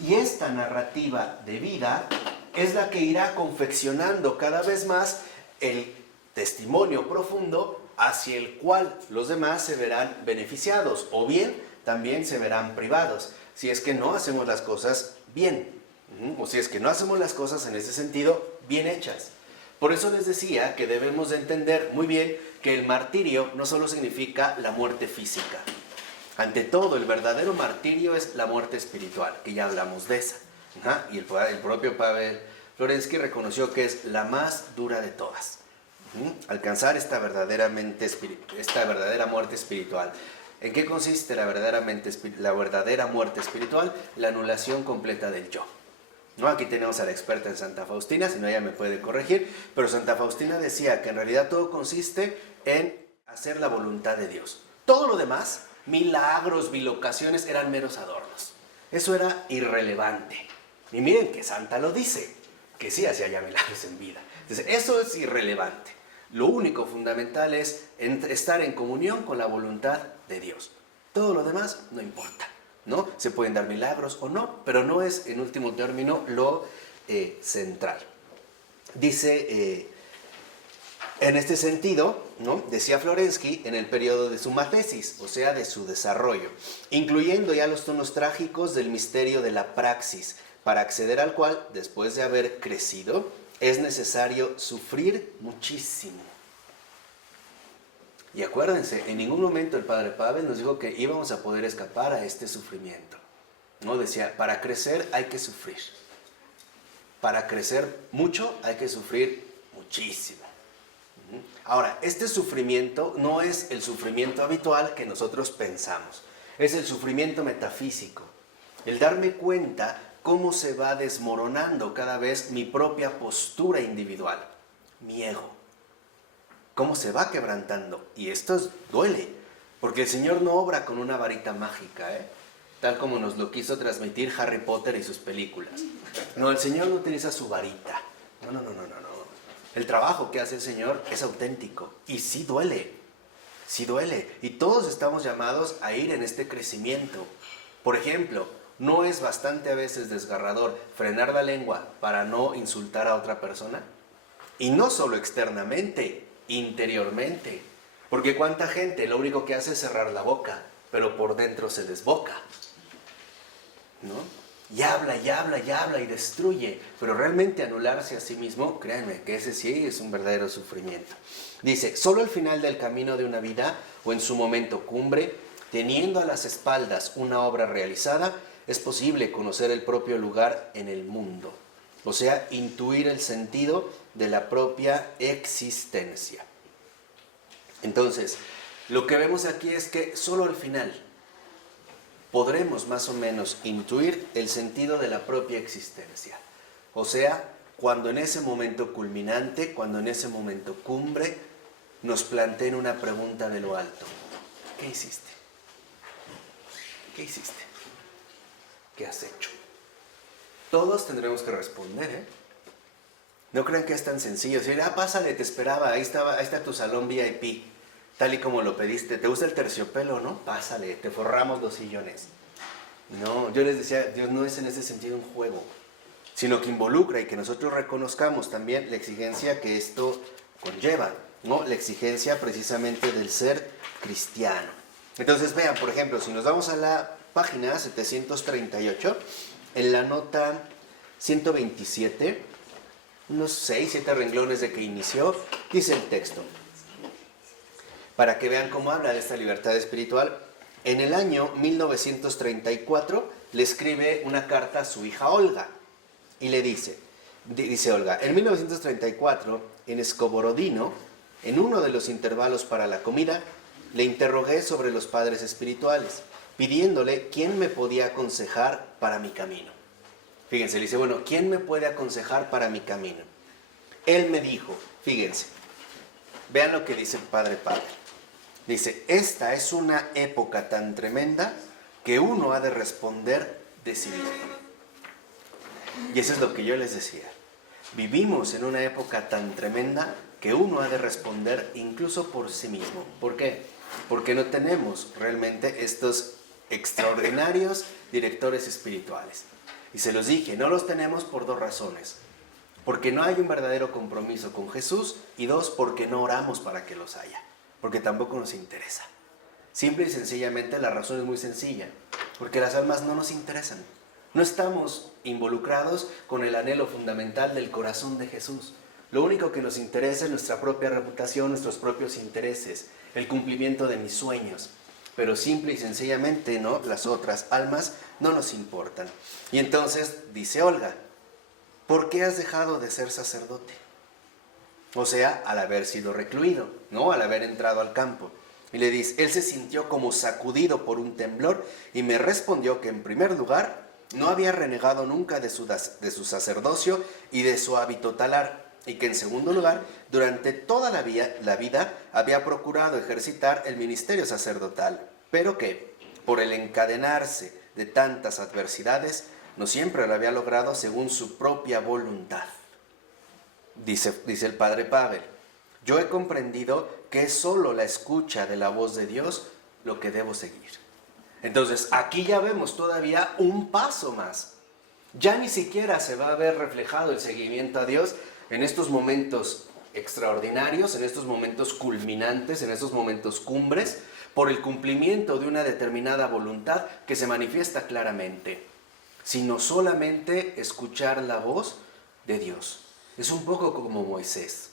Y esta narrativa de vida es la que irá confeccionando cada vez más el testimonio profundo hacia el cual los demás se verán beneficiados o bien también se verán privados, si es que no hacemos las cosas bien. O si es que no hacemos las cosas en ese sentido, bien hechas. Por eso les decía que debemos de entender muy bien que el martirio no solo significa la muerte física. Ante todo, el verdadero martirio es la muerte espiritual, que ya hablamos de esa. Y el propio Pavel Florensky reconoció que es la más dura de todas. Alcanzar esta verdadera muerte espiritual. ¿En qué consiste la verdadera muerte espiritual? La anulación completa del yo. Aquí tenemos a la experta en Santa Faustina, si no ella me puede corregir, pero Santa Faustina decía que en realidad todo consiste en hacer la voluntad de Dios. Todo lo demás, milagros, bilocaciones, eran meros adornos. Eso era irrelevante. Y miren que Santa lo dice, que sí hacía ya milagros en vida. Entonces, eso es irrelevante. Lo único fundamental es estar en comunión con la voluntad de Dios. Todo lo demás no importa, ¿no? Se pueden dar milagros o no, pero no es, en último término, lo central. Dice, en este sentido, ¿no?, decía Florensky, en el periodo de suma tesis, o sea, de su desarrollo, incluyendo ya los tonos trágicos del misterio de la praxis, para acceder al cual, después de haber crecido, es necesario sufrir muchísimo. Y acuérdense, en ningún momento el Padre Pavel nos dijo que íbamos a poder escapar a este sufrimiento. No, decía, para crecer hay que sufrir. Para crecer mucho hay que sufrir muchísimo. Ahora, este sufrimiento no es el sufrimiento habitual que nosotros pensamos. Es el sufrimiento metafísico. El darme cuenta cómo se va desmoronando cada vez mi propia postura individual, mi ego. Cómo se va quebrantando. Y esto duele, porque el Señor no obra con una varita mágica, tal como nos lo quiso transmitir Harry Potter y sus películas. No, el Señor no utiliza su varita. No. El trabajo que hace el Señor es auténtico y sí duele. Y todos estamos llamados a ir en este crecimiento. Por ejemplo, ¿no es bastante a veces desgarrador frenar la lengua para no insultar a otra persona? Y no solo externamente, interiormente. Porque cuánta gente lo único que hace es cerrar la boca, pero por dentro se desboca, ¿no? Y habla y destruye, pero realmente anularse a sí mismo, créanme que ese sí es un verdadero sufrimiento. Dice, solo al final del camino de una vida, o en su momento cumbre, teniendo a las espaldas una obra realizada, es posible conocer el propio lugar en el mundo, o sea, intuir el sentido de la propia existencia. Entonces, lo que vemos aquí es que solo al final podremos más o menos intuir el sentido de la propia existencia. O sea, cuando en ese momento culminante, cuando en ese momento cumbre, nos planteen una pregunta de lo alto. ¿Qué hiciste? ¿Qué hiciste? ¿Qué has hecho? Todos tendremos que responder, No crean que es tan sencillo. Decir, pásale, te esperaba, ahí está tu salón VIP, tal y como lo pediste. ¿Te gusta el terciopelo, no? Pásale, te forramos los sillones. No, yo les decía, Dios no es en ese sentido un juego, sino que involucra y que nosotros reconozcamos también la exigencia que esto conlleva, ¿no? La exigencia precisamente del ser cristiano. Entonces vean, por ejemplo, si nos vamos a la página 738, en la nota 127, unos 6, 7 renglones de que inició, dice el texto, para que vean cómo habla de esta libertad espiritual. En el año 1934 le escribe una carta a su hija Olga y le dice Olga, en 1934, en Skoborodino, en uno de los intervalos para la comida, le interrogué sobre los padres espirituales, pidiéndole quién me podía aconsejar para mi camino. Fíjense, le dice, bueno, ¿quién me puede aconsejar para mi camino? Él me dijo, fíjense, vean lo que dice el Padre Padre. Dice, esta es una época tan tremenda que uno ha de responder de sí mismo. Y eso es lo que yo les decía. Vivimos en una época tan tremenda que uno ha de responder incluso por sí mismo. ¿Por qué? Porque no tenemos realmente estos extraordinarios directores espirituales. Y se los dije, no los tenemos por dos razones. Porque no hay un verdadero compromiso con Jesús y dos, porque no oramos para que los haya. Porque tampoco nos interesa. Simple y sencillamente la razón es muy sencilla. Porque las almas no nos interesan. No estamos involucrados con el anhelo fundamental del corazón de Jesús. Lo único que nos interesa es nuestra propia reputación, nuestros propios intereses, el cumplimiento de mis sueños. Pero simple y sencillamente, ¿no?, las otras almas no nos importan. Y entonces dice Olga, ¿por qué has dejado de ser sacerdote? O sea, al haber sido recluido, ¿no?, al haber entrado al campo. Y le dice, él se sintió como sacudido por un temblor y me respondió que en primer lugar no había renegado nunca de su sacerdocio y de su hábito talar, y que en segundo lugar, durante toda la vida había procurado ejercitar el ministerio sacerdotal, pero que, por el encadenarse de tantas adversidades, no siempre lo había logrado según su propia voluntad. Dice el padre Pavel, yo he comprendido que es solo la escucha de la voz de Dios lo que debo seguir. Entonces, aquí ya vemos todavía un paso más. Ya ni siquiera se va a ver reflejado el seguimiento a Dios en estos momentos extraordinarios, en estos momentos culminantes, en estos momentos cumbres, por el cumplimiento de una determinada voluntad que se manifiesta claramente, sino solamente escuchar la voz de Dios. Es un poco como Moisés.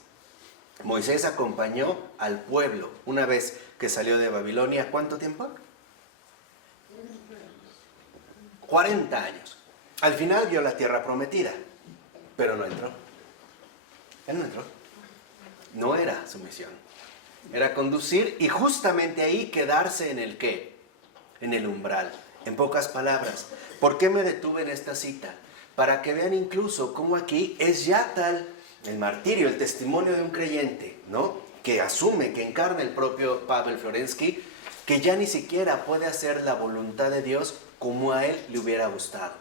Moisés acompañó al pueblo una vez que salió de Babilonia. ¿Cuánto tiempo? 40 años. Al final vio la tierra prometida, pero no entró. Él no entró. No era su misión. Era conducir y justamente ahí quedarse en el qué, en el umbral. En pocas palabras, ¿por qué me detuve en esta cita? Para que vean incluso cómo aquí es ya tal el martirio, el testimonio de un creyente, ¿no?, que asume, que encarna el propio Pavel Florensky, que ya ni siquiera puede hacer la voluntad de Dios como a él le hubiera gustado.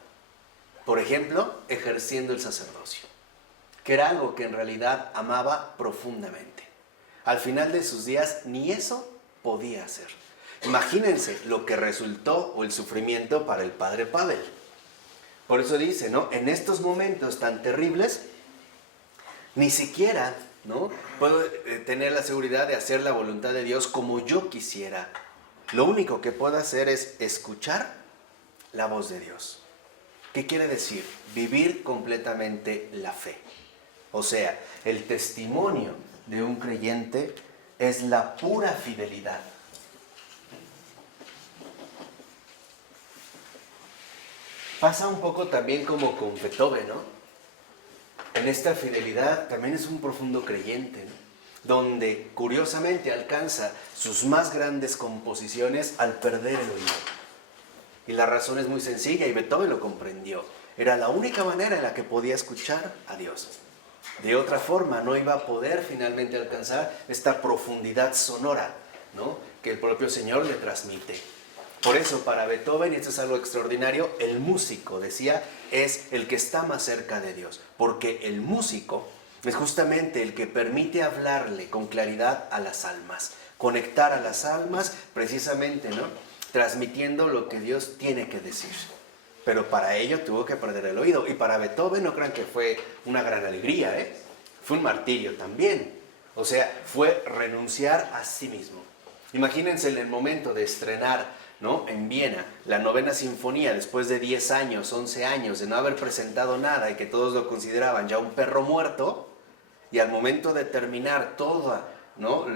Por ejemplo, ejerciendo el sacerdocio, que era algo que en realidad amaba profundamente. Al final de sus días ni eso podía hacer. Imagínense lo que resultó o el sufrimiento para el padre Pavel. Por eso dice, ¿no?, en estos momentos tan terribles, ni siquiera, ¿no?, puedo tener la seguridad de hacer la voluntad de Dios como yo quisiera. Lo único que puedo hacer es escuchar la voz de Dios. ¿Qué quiere decir? Vivir completamente la fe. O sea, el testimonio de un creyente es la pura fidelidad. Pasa un poco también como con Beethoven, ¿no? En esta fidelidad también es un profundo creyente, ¿no?, donde curiosamente alcanza sus más grandes composiciones al perder el oído. Y la razón es muy sencilla y Beethoven lo comprendió. Era la única manera en la que podía escuchar a Dios. De otra forma no iba a poder finalmente alcanzar esta profundidad sonora, ¿no?, que el propio Señor le transmite. Por eso para Beethoven, y esto es algo extraordinario, el músico, decía, es el que está más cerca de Dios, porque el músico es justamente el que permite hablarle con claridad a las almas, conectar a las almas precisamente, ¿no?, transmitiendo lo que Dios tiene que decir. Pero para ello tuvo que perder el oído, y para Beethoven no crean que fue una gran alegría, fue un martirio también. O sea, fue renunciar a sí mismo. Imagínense en el momento de estrenar, ¿no?, en Viena, la 9ª Sinfonía, después de 10 años, 11 años de no haber presentado nada y que todos lo consideraban ya un perro muerto, y al momento de terminar toda, ¿no?,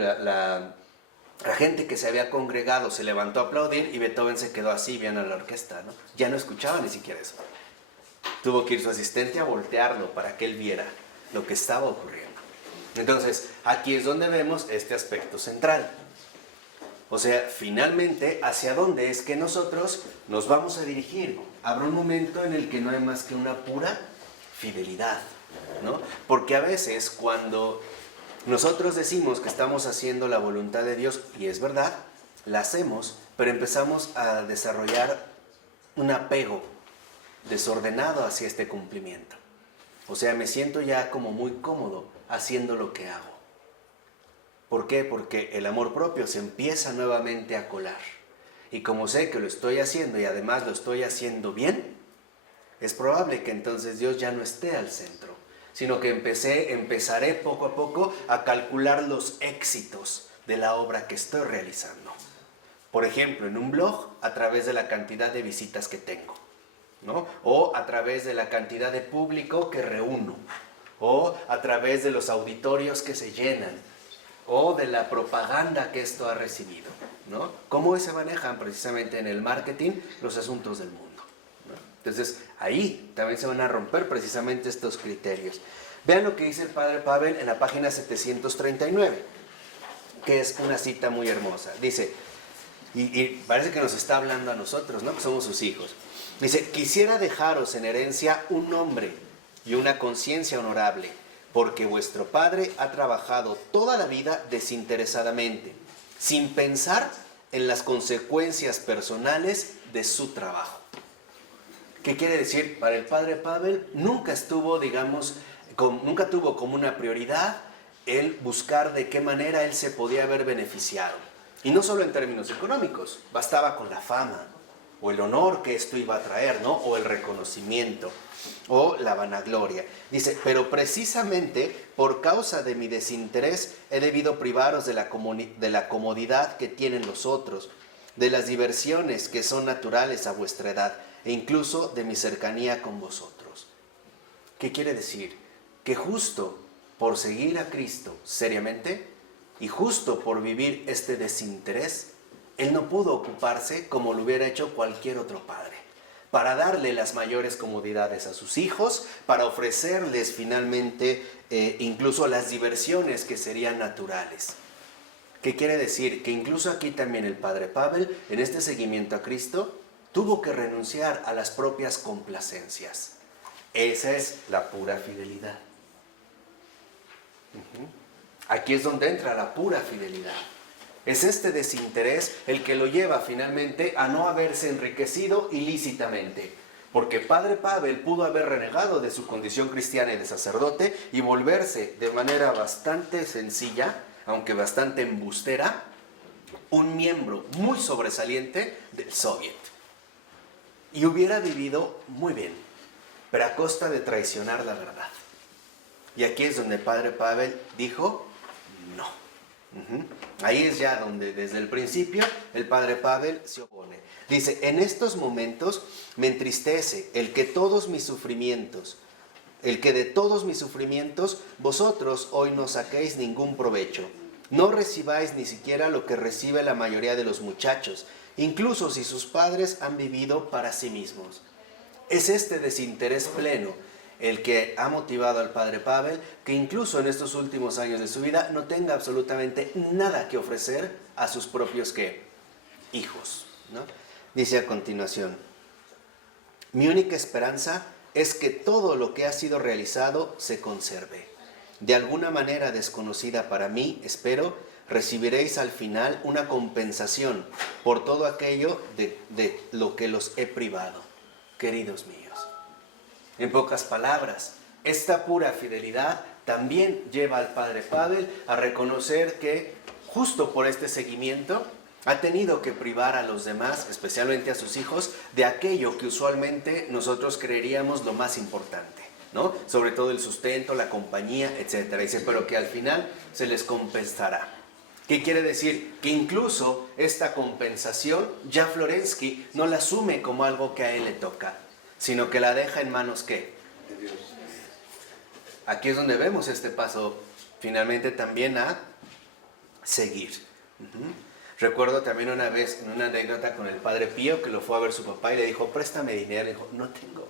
la gente que se había congregado se levantó a aplaudir y Beethoven se quedó así viendo a la orquesta, ¿no? Ya no escuchaba ni siquiera eso. Tuvo que ir su asistente a voltearlo para que él viera lo que estaba ocurriendo. Entonces, aquí es donde vemos este aspecto central. O sea, finalmente, ¿hacia dónde es que nosotros nos vamos a dirigir? Habrá un momento en el que no hay más que una pura fidelidad, ¿no? Porque a veces cuando nosotros decimos que estamos haciendo la voluntad de Dios, y es verdad, la hacemos, pero empezamos a desarrollar un apego desordenado hacia este cumplimiento. O sea, me siento ya como muy cómodo haciendo lo que hago. ¿Por qué? Porque el amor propio se empieza nuevamente a colar. Y como sé que lo estoy haciendo y además lo estoy haciendo bien, es probable que entonces Dios ya no esté al centro, sino que empezaré poco a poco a calcular los éxitos de la obra que estoy realizando. Por ejemplo, en un blog, a través de la cantidad de visitas que tengo. ¿no? O a través de la cantidad de público que reúno, o a través de los auditorios que se llenan, o de la propaganda que esto ha recibido, ¿no? ¿Cómo se manejan precisamente en el marketing los asuntos del mundo, ¿no? Entonces, ahí también se van a romper precisamente estos criterios. Vean lo que dice el padre Pavel en la página 739, que es una cita muy hermosa. Dice, y parece que nos está hablando a nosotros, ¿no? Que somos sus hijos. Dice, quisiera dejaros en herencia un nombre y una conciencia honorable, porque vuestro Padre ha trabajado toda la vida desinteresadamente, sin pensar en las consecuencias personales de su trabajo. ¿Qué quiere decir? Para el padre Pavel nunca estuvo, digamos, nunca tuvo como una prioridad el buscar de qué manera él se podía haber beneficiado. Y no solo en términos económicos, bastaba con la fama, o el honor que esto iba a traer, ¿no? O el reconocimiento, o la vanagloria. Dice, pero precisamente por causa de mi desinterés he debido privaros de la comodidad que tienen los otros, de las diversiones que son naturales a vuestra edad, e incluso de mi cercanía con vosotros. ¿Qué quiere decir? Que justo por seguir a Cristo seriamente, y justo por vivir este desinterés, él no pudo ocuparse como lo hubiera hecho cualquier otro padre, para darle las mayores comodidades a sus hijos, para ofrecerles finalmente incluso las diversiones que serían naturales. ¿Qué quiere decir? Que incluso aquí también el padre Pavel, en este seguimiento a Cristo, tuvo que renunciar a las propias complacencias. Esa es la pura fidelidad. Aquí es donde entra la pura fidelidad. Es este desinterés el que lo lleva finalmente a no haberse enriquecido ilícitamente. Porque padre Pavel pudo haber renegado de su condición cristiana y de sacerdote y volverse de manera bastante sencilla, aunque bastante embustera, un miembro muy sobresaliente del Soviet. Y hubiera vivido muy bien, pero a costa de traicionar la verdad. Y aquí es donde padre Pavel dijo, no. Ahí es ya donde desde el principio el padre Pavel se opone. Dice, en estos momentos me entristece el que de todos mis sufrimientos vosotros hoy no saquéis ningún provecho. No recibáis ni siquiera lo que recibe la mayoría de los muchachos, incluso si sus padres han vivido para sí mismos. Es este desinterés pleno el que ha motivado al padre Pavel que incluso en estos últimos años de su vida no tenga absolutamente nada que ofrecer a sus propios ¿qué? Hijos, ¿no? Dice a continuación, mi única esperanza es que todo lo que ha sido realizado se conserve. De alguna manera desconocida para mí, espero, recibiréis al final una compensación por todo aquello de lo que los he privado, queridos míos. En pocas palabras, esta pura fidelidad también lleva al padre Pavel a reconocer que justo por este seguimiento ha tenido que privar a los demás, especialmente a sus hijos, de aquello que usualmente nosotros creeríamos lo más importante, ¿no? Sobre todo el sustento, la compañía, etc. Dice, pero que al final se les compensará. ¿Qué quiere decir? Que incluso esta compensación ya Florensky no la asume como algo que a él le toca, sino que la deja en manos ¿qué? De Dios. Aquí es donde vemos este paso finalmente también a seguir. Recuerdo también una vez, en una anécdota con el padre Pío, que lo fue a ver su papá y le dijo, préstame dinero. Y dijo, no tengo.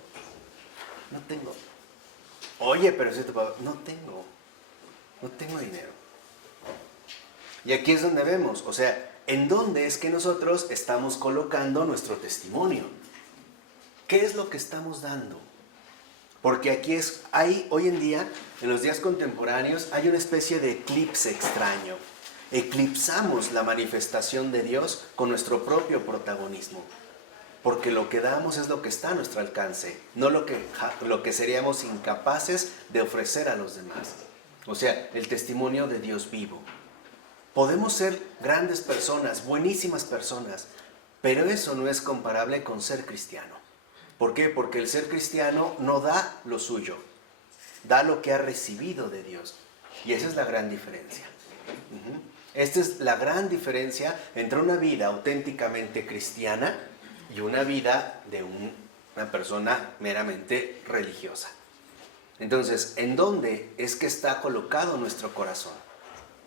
Oye, pero si tu papá, no tengo dinero. Y aquí es donde vemos, o sea, ¿en dónde es que nosotros estamos colocando nuestro testimonio? ¿Qué es lo que estamos dando? Porque aquí hay hoy en día, en los días contemporáneos, hay una especie de eclipse extraño. Eclipsamos la manifestación de Dios con nuestro propio protagonismo. Porque lo que damos es lo que está a nuestro alcance, no lo que seríamos incapaces de ofrecer a los demás. O sea, el testimonio de Dios vivo. Podemos ser grandes personas, buenísimas personas, pero eso no es comparable con ser cristiano. ¿Por qué? Porque el ser cristiano no da lo suyo, da lo que ha recibido de Dios. Y esa es la gran diferencia. Esta es la gran diferencia entre una vida auténticamente cristiana y una vida de un una persona meramente religiosa. Entonces, ¿en dónde es que está colocado nuestro corazón?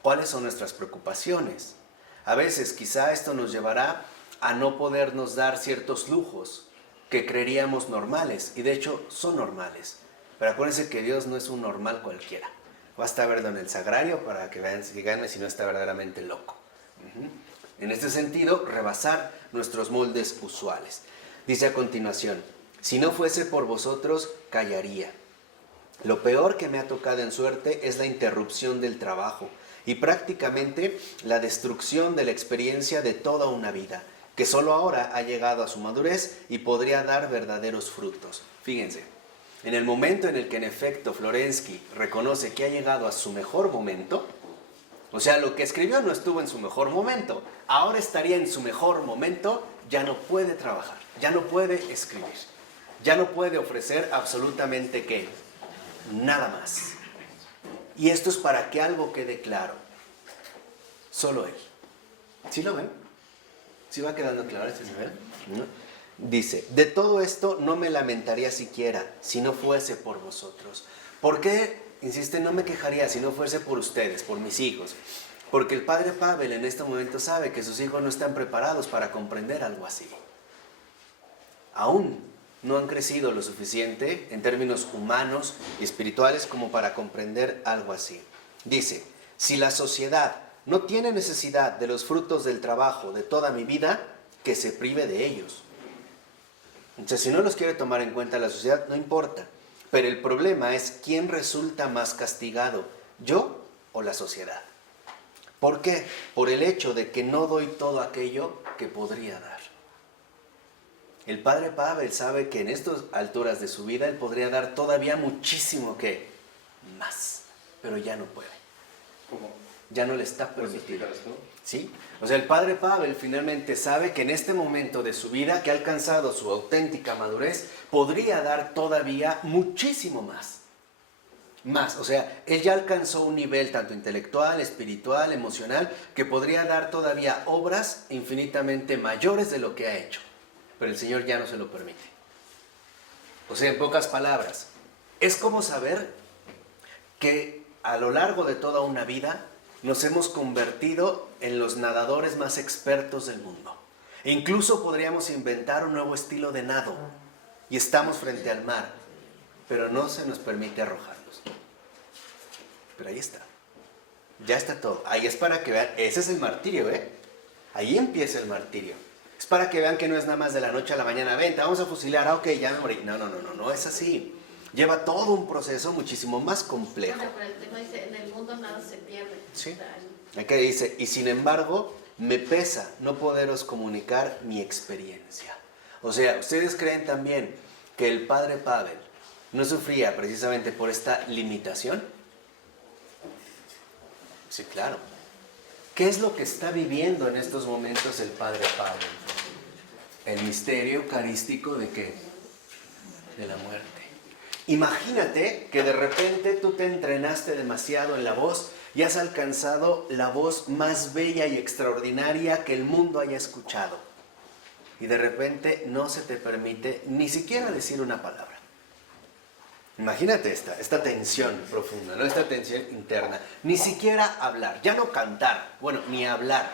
¿Cuáles son nuestras preocupaciones? A veces quizá esto nos llevará a no podernos dar ciertos lujos que creeríamos normales, y de hecho son normales. Pero acuérdense que Dios no es un normal cualquiera. Basta verlo en el sagrario para que vean, díganme si no está verdaderamente loco. En este sentido, rebasar nuestros moldes usuales. Dice a continuación, si no fuese por vosotros, callaría. Lo peor que me ha tocado en suerte es la interrupción del trabajo y prácticamente la destrucción de la experiencia de toda una vida, que solo ahora ha llegado a su madurez y podría dar verdaderos frutos. Fíjense, en el momento en el que en efecto Florensky reconoce que ha llegado a su mejor momento, o sea, lo que escribió no estuvo en su mejor momento, ahora estaría en su mejor momento, ya no puede trabajar, ya no puede escribir, ya no puede ofrecer absolutamente ¿qué? Nada más. Y esto es para que algo quede claro. Solo Él. ¿Sí lo ven? ¿Sí va quedando claro este nivel? ¿No? Dice, de todo esto no me lamentaría siquiera si no fuese por vosotros. ¿Por qué? Insiste, no me quejaría si no fuese por ustedes, por mis hijos. Porque el padre Pavel en este momento sabe que sus hijos no están preparados para comprender algo así. Aún no han crecido lo suficiente en términos humanos y espirituales como para comprender algo así. Dice, si la sociedad no tiene necesidad de los frutos del trabajo de toda mi vida, que se prive de ellos. Entonces, si no los quiere tomar en cuenta la sociedad, no importa. Pero el problema es quién resulta más castigado, yo o la sociedad. ¿Por qué? Por el hecho de que no doy todo aquello que podría dar. El padre Pavel sabe que en estas alturas de su vida él podría dar todavía muchísimo que más, pero ya no puede. ¿Cómo? Ya no le está permitido. ¿Puedes explicar esto? ¿Sí? O sea, el padre Pavel finalmente sabe que en este momento de su vida, que ha alcanzado su auténtica madurez, podría dar todavía muchísimo más. Más, o sea, él ya alcanzó un nivel tanto intelectual, espiritual, emocional, que podría dar todavía obras infinitamente mayores de lo que ha hecho. Pero el Señor ya no se lo permite. O sea, en pocas palabras, es como saber que a lo largo de toda una vida nos hemos convertido en los nadadores más expertos del mundo. E incluso podríamos inventar un nuevo estilo de nado y estamos frente al mar, pero no se nos permite arrojarlos. Pero ahí está. Ya está todo. Ahí es para que vean, ese es el martirio, ¿eh? Ahí empieza el martirio. Es para que vean que no es nada más de la noche a la mañana, vente, vamos a fusilar, ok, ya me morí. No es así. Lleva todo un proceso muchísimo más complejo. Pero el tema dice, en el mundo nada se pierde. Sí. O sea, Aquí dice, y sin embargo, me pesa no poderos comunicar mi experiencia. O sea, ¿ustedes creen también que el padre Pavel no sufría precisamente por esta limitación? Sí, claro. ¿Qué es lo que está viviendo en estos momentos el padre Pavel? El misterio eucarístico ¿de qué? De la muerte. Imagínate que de repente tú te entrenaste demasiado en la voz y has alcanzado la voz más bella y extraordinaria que el mundo haya escuchado. Y de repente no se te permite ni siquiera decir una palabra. Imagínate esta tensión profunda, ¿no? Esta tensión interna. Ni siquiera hablar, ya no cantar, bueno, ni hablar.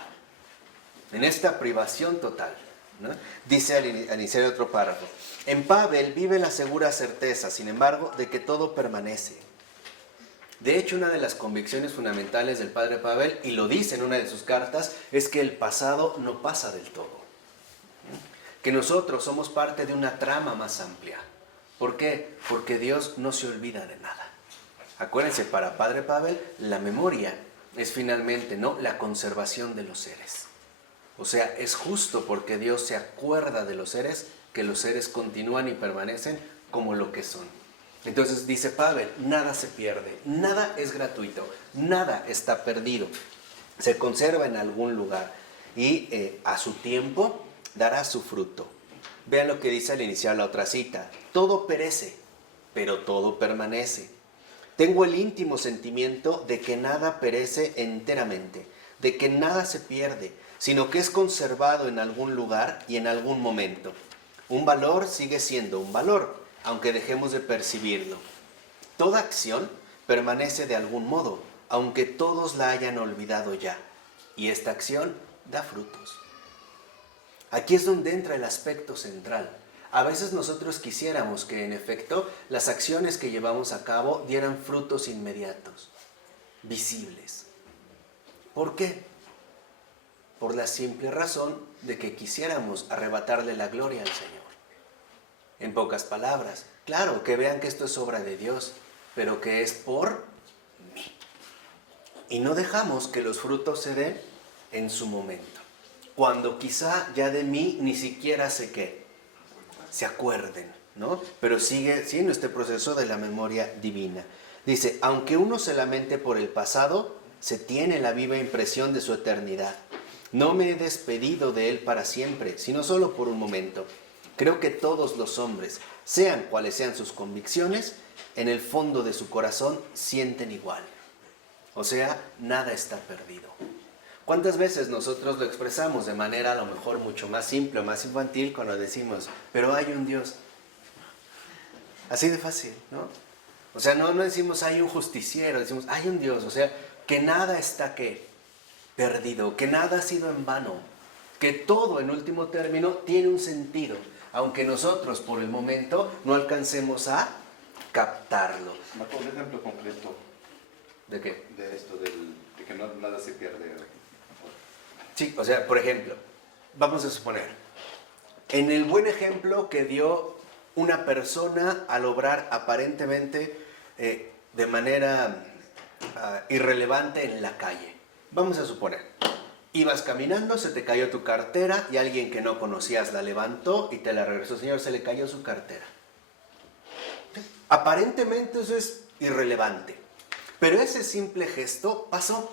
En esta privación total, ¿no? Dice al iniciar otro párrafo. En Pavel vive la segura certeza, sin embargo, de que todo permanece. De hecho, una de las convicciones fundamentales del padre Pavel, y lo dice en una de sus cartas, es que el pasado no pasa del todo. Que nosotros somos parte de una trama más amplia. ¿Por qué? Porque Dios no se olvida de nada. Acuérdense, para padre Pavel, la memoria es finalmente, ¿no?, la conservación de los seres. O sea, es justo porque Dios se acuerda de los seres que los seres continúan y permanecen como lo que son. Entonces dice Pavel, nada se pierde, nada es gratuito, nada está perdido. Se conserva en algún lugar y a su tiempo dará su fruto. Vean lo que dice al iniciar la otra cita. Todo perece, pero todo permanece. Tengo el íntimo sentimiento de que nada perece enteramente, de que nada se pierde, sino que es conservado en algún lugar y en algún momento. Un valor sigue siendo un valor, aunque dejemos de percibirlo. Toda acción permanece de algún modo, aunque todos la hayan olvidado ya. Y esta acción da frutos. Aquí es donde entra el aspecto central. A veces nosotros quisiéramos que, en efecto, las acciones que llevamos a cabo dieran frutos inmediatos, visibles. ¿Por qué? Por la simple razón de que quisiéramos arrebatarle la gloria al Señor. En pocas palabras, claro, que vean que esto es obra de Dios, pero que es por mí. Y no dejamos que los frutos se den en su momento, cuando quizá ya de mí ni siquiera sé qué, se acuerden, ¿no? Pero sigue siendo este proceso de la memoria divina. Dice, aunque uno se lamente por el pasado, se tiene la viva impresión de su eternidad. No me he despedido de él para siempre, sino solo por un momento. Creo que todos los hombres, sean cuales sean sus convicciones, en el fondo de su corazón sienten igual. O sea, nada está perdido. ¿Cuántas veces nosotros lo expresamos de manera a lo mejor mucho más simple o más infantil cuando decimos, pero hay un Dios? Así de fácil, ¿no? O sea, no decimos hay un justiciero, decimos hay un Dios. O sea, que nada está ¿qué? Perdido, que nada ha sido en vano, que todo en último término tiene un sentido, aunque nosotros por el momento no alcancemos a captarlo. Marco, un ejemplo concreto. ¿De qué? De esto, de que nada se pierde. Sí, o sea, por ejemplo, vamos a suponer, en el buen ejemplo que dio una persona al obrar aparentemente de manera irrelevante en la calle. Vamos a suponer, ibas caminando, se te cayó tu cartera y alguien que no conocías la levantó y te la regresó. Señor, se le cayó su cartera. Aparentemente eso es irrelevante, pero ese simple gesto pasó,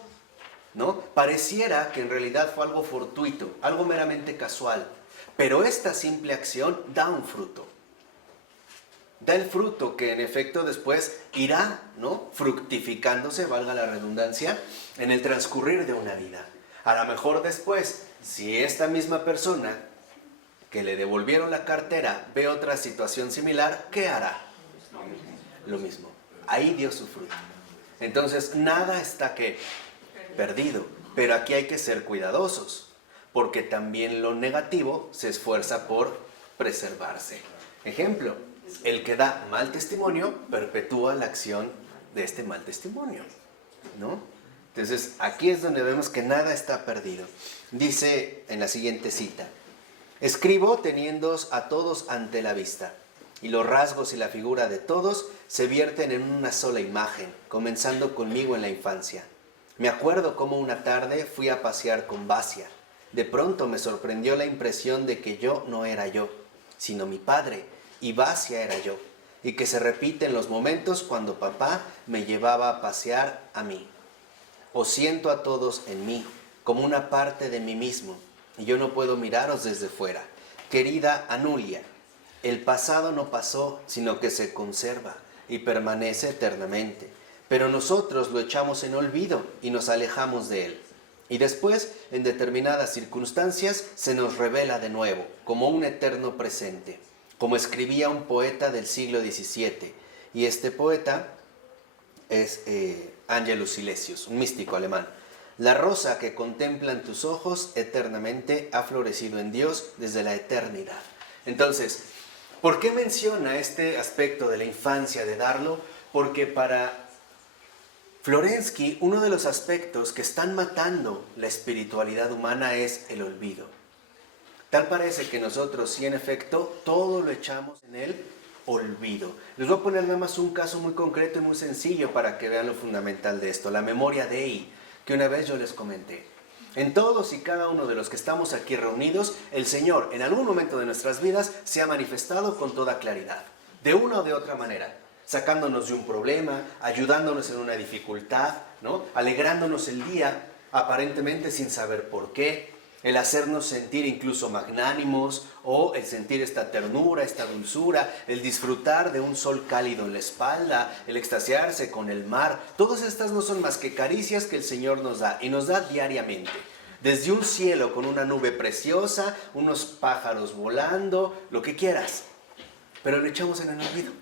¿no? Pareciera que en realidad fue algo fortuito, algo meramente casual, pero esta simple acción da un fruto. Da el fruto que en efecto después irá, ¿no?, fructificándose, valga la redundancia, en el transcurrir de una vida. A lo mejor después, si esta misma persona que le devolvieron la cartera ve otra situación similar, ¿qué hará? Lo mismo. Ahí dio su fruto. Entonces, nada está ¿qué? Perdido. Pero aquí hay que ser cuidadosos, porque también lo negativo se esfuerza por preservarse. Ejemplo, el que da mal testimonio perpetúa la acción de este mal testimonio, ¿no? Entonces, aquí es donde vemos que nada está perdido. Dice en la siguiente cita, escribo teniéndoos a todos ante la vista, y los rasgos y la figura de todos se vierten en una sola imagen, comenzando conmigo en la infancia. Me acuerdo cómo una tarde fui a pasear con Basia. De pronto me sorprendió la impresión de que yo no era yo, sino mi padre, y Basia era yo, y que se repite en los momentos cuando papá me llevaba a pasear a mí. Os siento a todos en mí, como una parte de mí mismo, y yo no puedo miraros desde fuera. Querida Anulia, el pasado no pasó, sino que se conserva y permanece eternamente, pero nosotros lo echamos en olvido y nos alejamos de él. Y después, en determinadas circunstancias, se nos revela de nuevo, como un eterno presente, como escribía un poeta del siglo XVII, y este poeta es Angelus Silesius, un místico alemán. La rosa que contemplan tus ojos eternamente ha florecido en Dios desde la eternidad. Entonces, ¿por qué menciona este aspecto de la infancia, de darlo? Porque para Florensky, uno de los aspectos que están matando la espiritualidad humana es el olvido. Tal parece que nosotros, sí, en efecto, todo lo echamos en el olvido. Les voy a poner nada más un caso muy concreto y muy sencillo para que vean lo fundamental de esto. La memoria Dei, que una vez yo les comenté. En todos y cada uno de los que estamos aquí reunidos, el Señor en algún momento de nuestras vidas se ha manifestado con toda claridad, de una o de otra manera, sacándonos de un problema, ayudándonos en una dificultad, ¿no?, alegrándonos el día, aparentemente sin saber por qué, el hacernos sentir incluso magnánimos, o el sentir esta ternura, esta dulzura, el disfrutar de un sol cálido en la espalda, el extasiarse con el mar. Todas estas no son más que caricias que el Señor nos da, y nos da diariamente. Desde un cielo con una nube preciosa, unos pájaros volando, lo que quieras. Pero lo echamos en el olvido.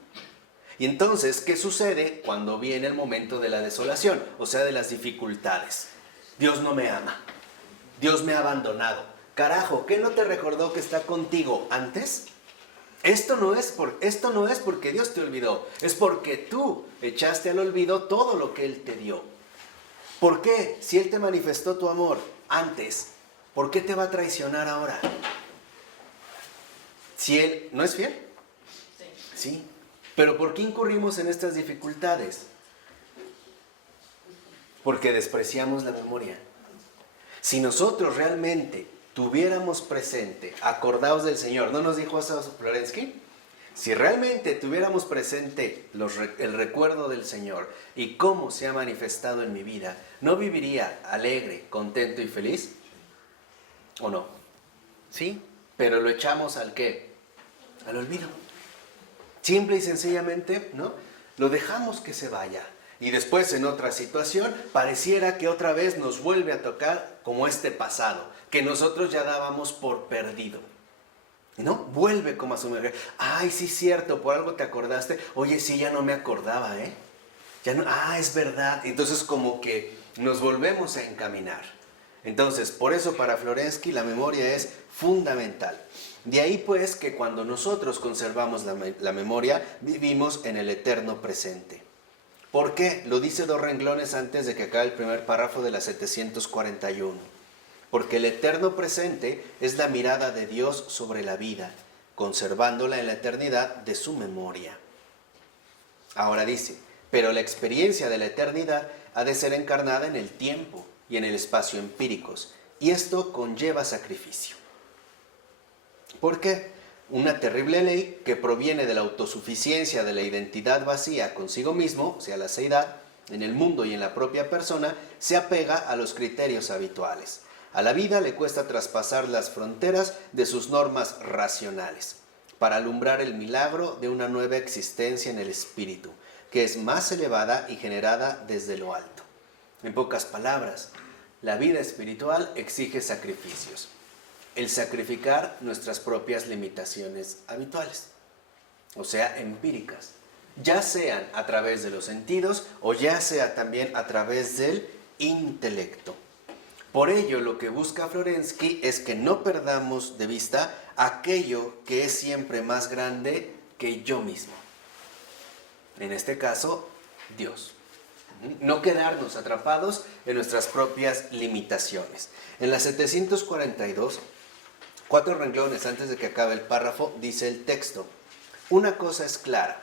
Y entonces, ¿qué sucede cuando viene el momento de la desolación? O sea, de las dificultades. Dios no me ama. Dios me ha abandonado. Carajo, ¿qué no te recordó que está contigo antes? Esto no es porque Dios te olvidó. Es porque tú echaste al olvido todo lo que Él te dio. ¿Por qué? Si Él te manifestó tu amor antes, ¿por qué te va a traicionar ahora? Si Él no es fiel. Sí. Pero ¿por qué incurrimos en estas dificultades? Porque despreciamos la memoria. Si nosotros realmente tuviéramos presente, acordaos del Señor, ¿no nos dijo eso Florensky? Si realmente tuviéramos presente el recuerdo del Señor y cómo se ha manifestado en mi vida, ¿no viviría alegre, contento y feliz? ¿O no? Sí, pero lo echamos ¿al qué? Al olvido. Simple y sencillamente, ¿no? Lo dejamos que se vaya. Y después en otra situación pareciera que otra vez nos vuelve a tocar como este pasado, que nosotros ya dábamos por perdido. ¿No? Vuelve como a su mujer. Ay, sí, cierto, por algo te acordaste. Oye, sí, ya no me acordaba, ¿eh? Ya no, es verdad. Entonces como que nos volvemos a encaminar. Entonces, por eso para Florensky la memoria es fundamental. De ahí pues que cuando nosotros conservamos la memoria, vivimos en el eterno presente. ¿Por qué? Lo dice 2 renglones antes de que acabe el primer párrafo de la 741. Porque el eterno presente es la mirada de Dios sobre la vida, conservándola en la eternidad de su memoria. Ahora dice, pero la experiencia de la eternidad ha de ser encarnada en el tiempo y en el espacio empíricos, y esto conlleva sacrificio. ¿Por qué? Una terrible ley que proviene de la autosuficiencia de la identidad vacía consigo mismo, o sea, la seidad, en el mundo y en la propia persona, se apega a los criterios habituales. A la vida le cuesta traspasar las fronteras de sus normas racionales para alumbrar el milagro de una nueva existencia en el espíritu, que es más elevada y generada desde lo alto. En pocas palabras, la vida espiritual exige sacrificios. El sacrificar nuestras propias limitaciones habituales, o sea, empíricas, ya sean a través de los sentidos o ya sea también a través del intelecto. Por ello, lo que busca Florensky es que no perdamos de vista aquello que es siempre más grande que yo mismo. En este caso, Dios. No quedarnos atrapados en nuestras propias limitaciones. En la 742, 4 renglones antes de que acabe el párrafo, dice el texto: una cosa es clara,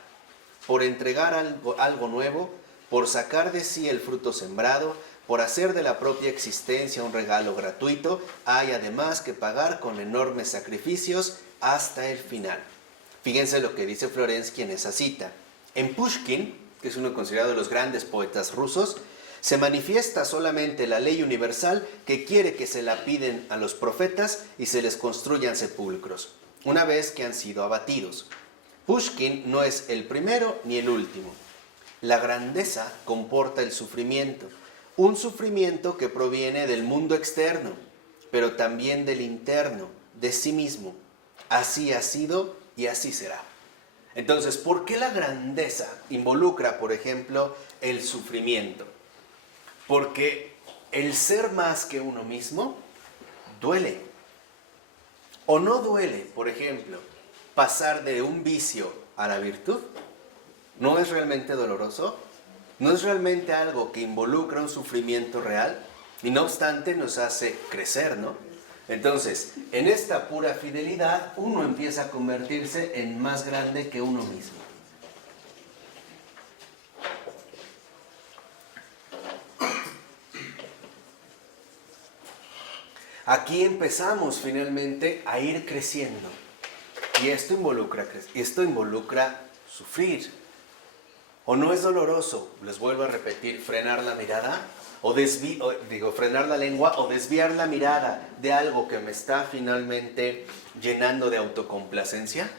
por entregar algo nuevo, por sacar de sí el fruto sembrado, por hacer de la propia existencia un regalo gratuito, hay además que pagar con enormes sacrificios hasta el final. Fíjense lo que dice Florensky en esa cita. En Pushkin, que es uno considerado de los grandes poetas rusos, se manifiesta solamente la ley universal que quiere que se la piden a los profetas y se les construyan sepulcros, una vez que han sido abatidos. Pushkin no es el primero ni el último. La grandeza comporta el sufrimiento, un sufrimiento que proviene del mundo externo, pero también del interno, de sí mismo. Así ha sido y así será. Entonces, ¿por qué la grandeza involucra, por ejemplo, el sufrimiento? Porque el ser más que uno mismo duele. ¿O no duele, por ejemplo, pasar de un vicio a la virtud? ¿No es realmente doloroso? ¿No es realmente algo que involucra un sufrimiento real? Y no obstante nos hace crecer, ¿no? Entonces, en esta pura fidelidad, uno empieza a convertirse en más grande que uno mismo. Aquí empezamos finalmente a ir creciendo. Y esto involucra sufrir. ¿O no es doloroso? Les vuelvo a repetir, frenar la mirada, frenar la lengua o desviar la mirada de algo que me está finalmente llenando de autocomplacencia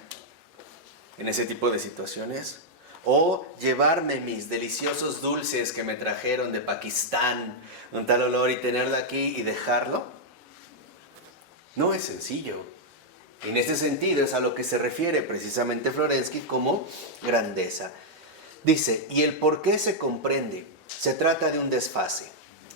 en ese tipo de situaciones. O llevarme mis deliciosos dulces que me trajeron de Pakistán, un tal olor, y tenerlo aquí y dejarlo. No es sencillo. En ese sentido es a lo que se refiere precisamente Florensky como grandeza. Dice, y el por qué se comprende. Se trata de un desfase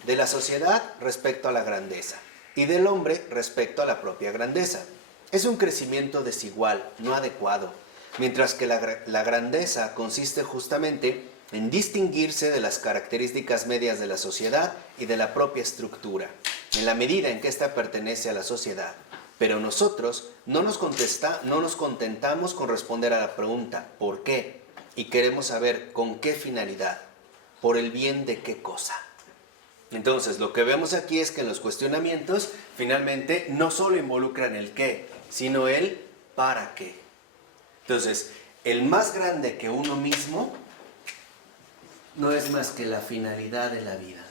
de la sociedad respecto a la grandeza y del hombre respecto a la propia grandeza. Es un crecimiento desigual, no adecuado, mientras que la grandeza consiste justamente en distinguirse de las características medias de la sociedad y de la propia estructura, en la medida en que ésta pertenece a la sociedad. Pero nosotros no nos contentamos con responder a la pregunta ¿por qué? Y queremos saber con qué finalidad, por el bien de qué cosa. Entonces, lo que vemos aquí es que en los cuestionamientos finalmente no solo involucran el qué, sino el para qué. Entonces, el más grande que uno mismo no es más que la finalidad de la vida.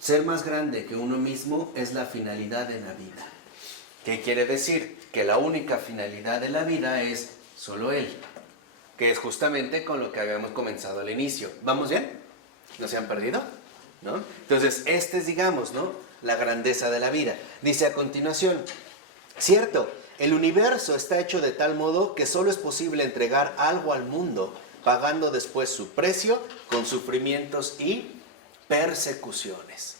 Ser más grande que uno mismo es la finalidad de la vida. ¿Qué quiere decir? Que la única finalidad de la vida es solo Él, que es justamente con lo que habíamos comenzado al inicio. ¿Vamos bien? ¿No se han perdido? ¿No? Entonces, es, digamos, ¿no?, la grandeza de la vida. Dice a continuación, cierto, el universo está hecho de tal modo que solo es posible entregar algo al mundo, pagando después su precio con sufrimientos y persecuciones.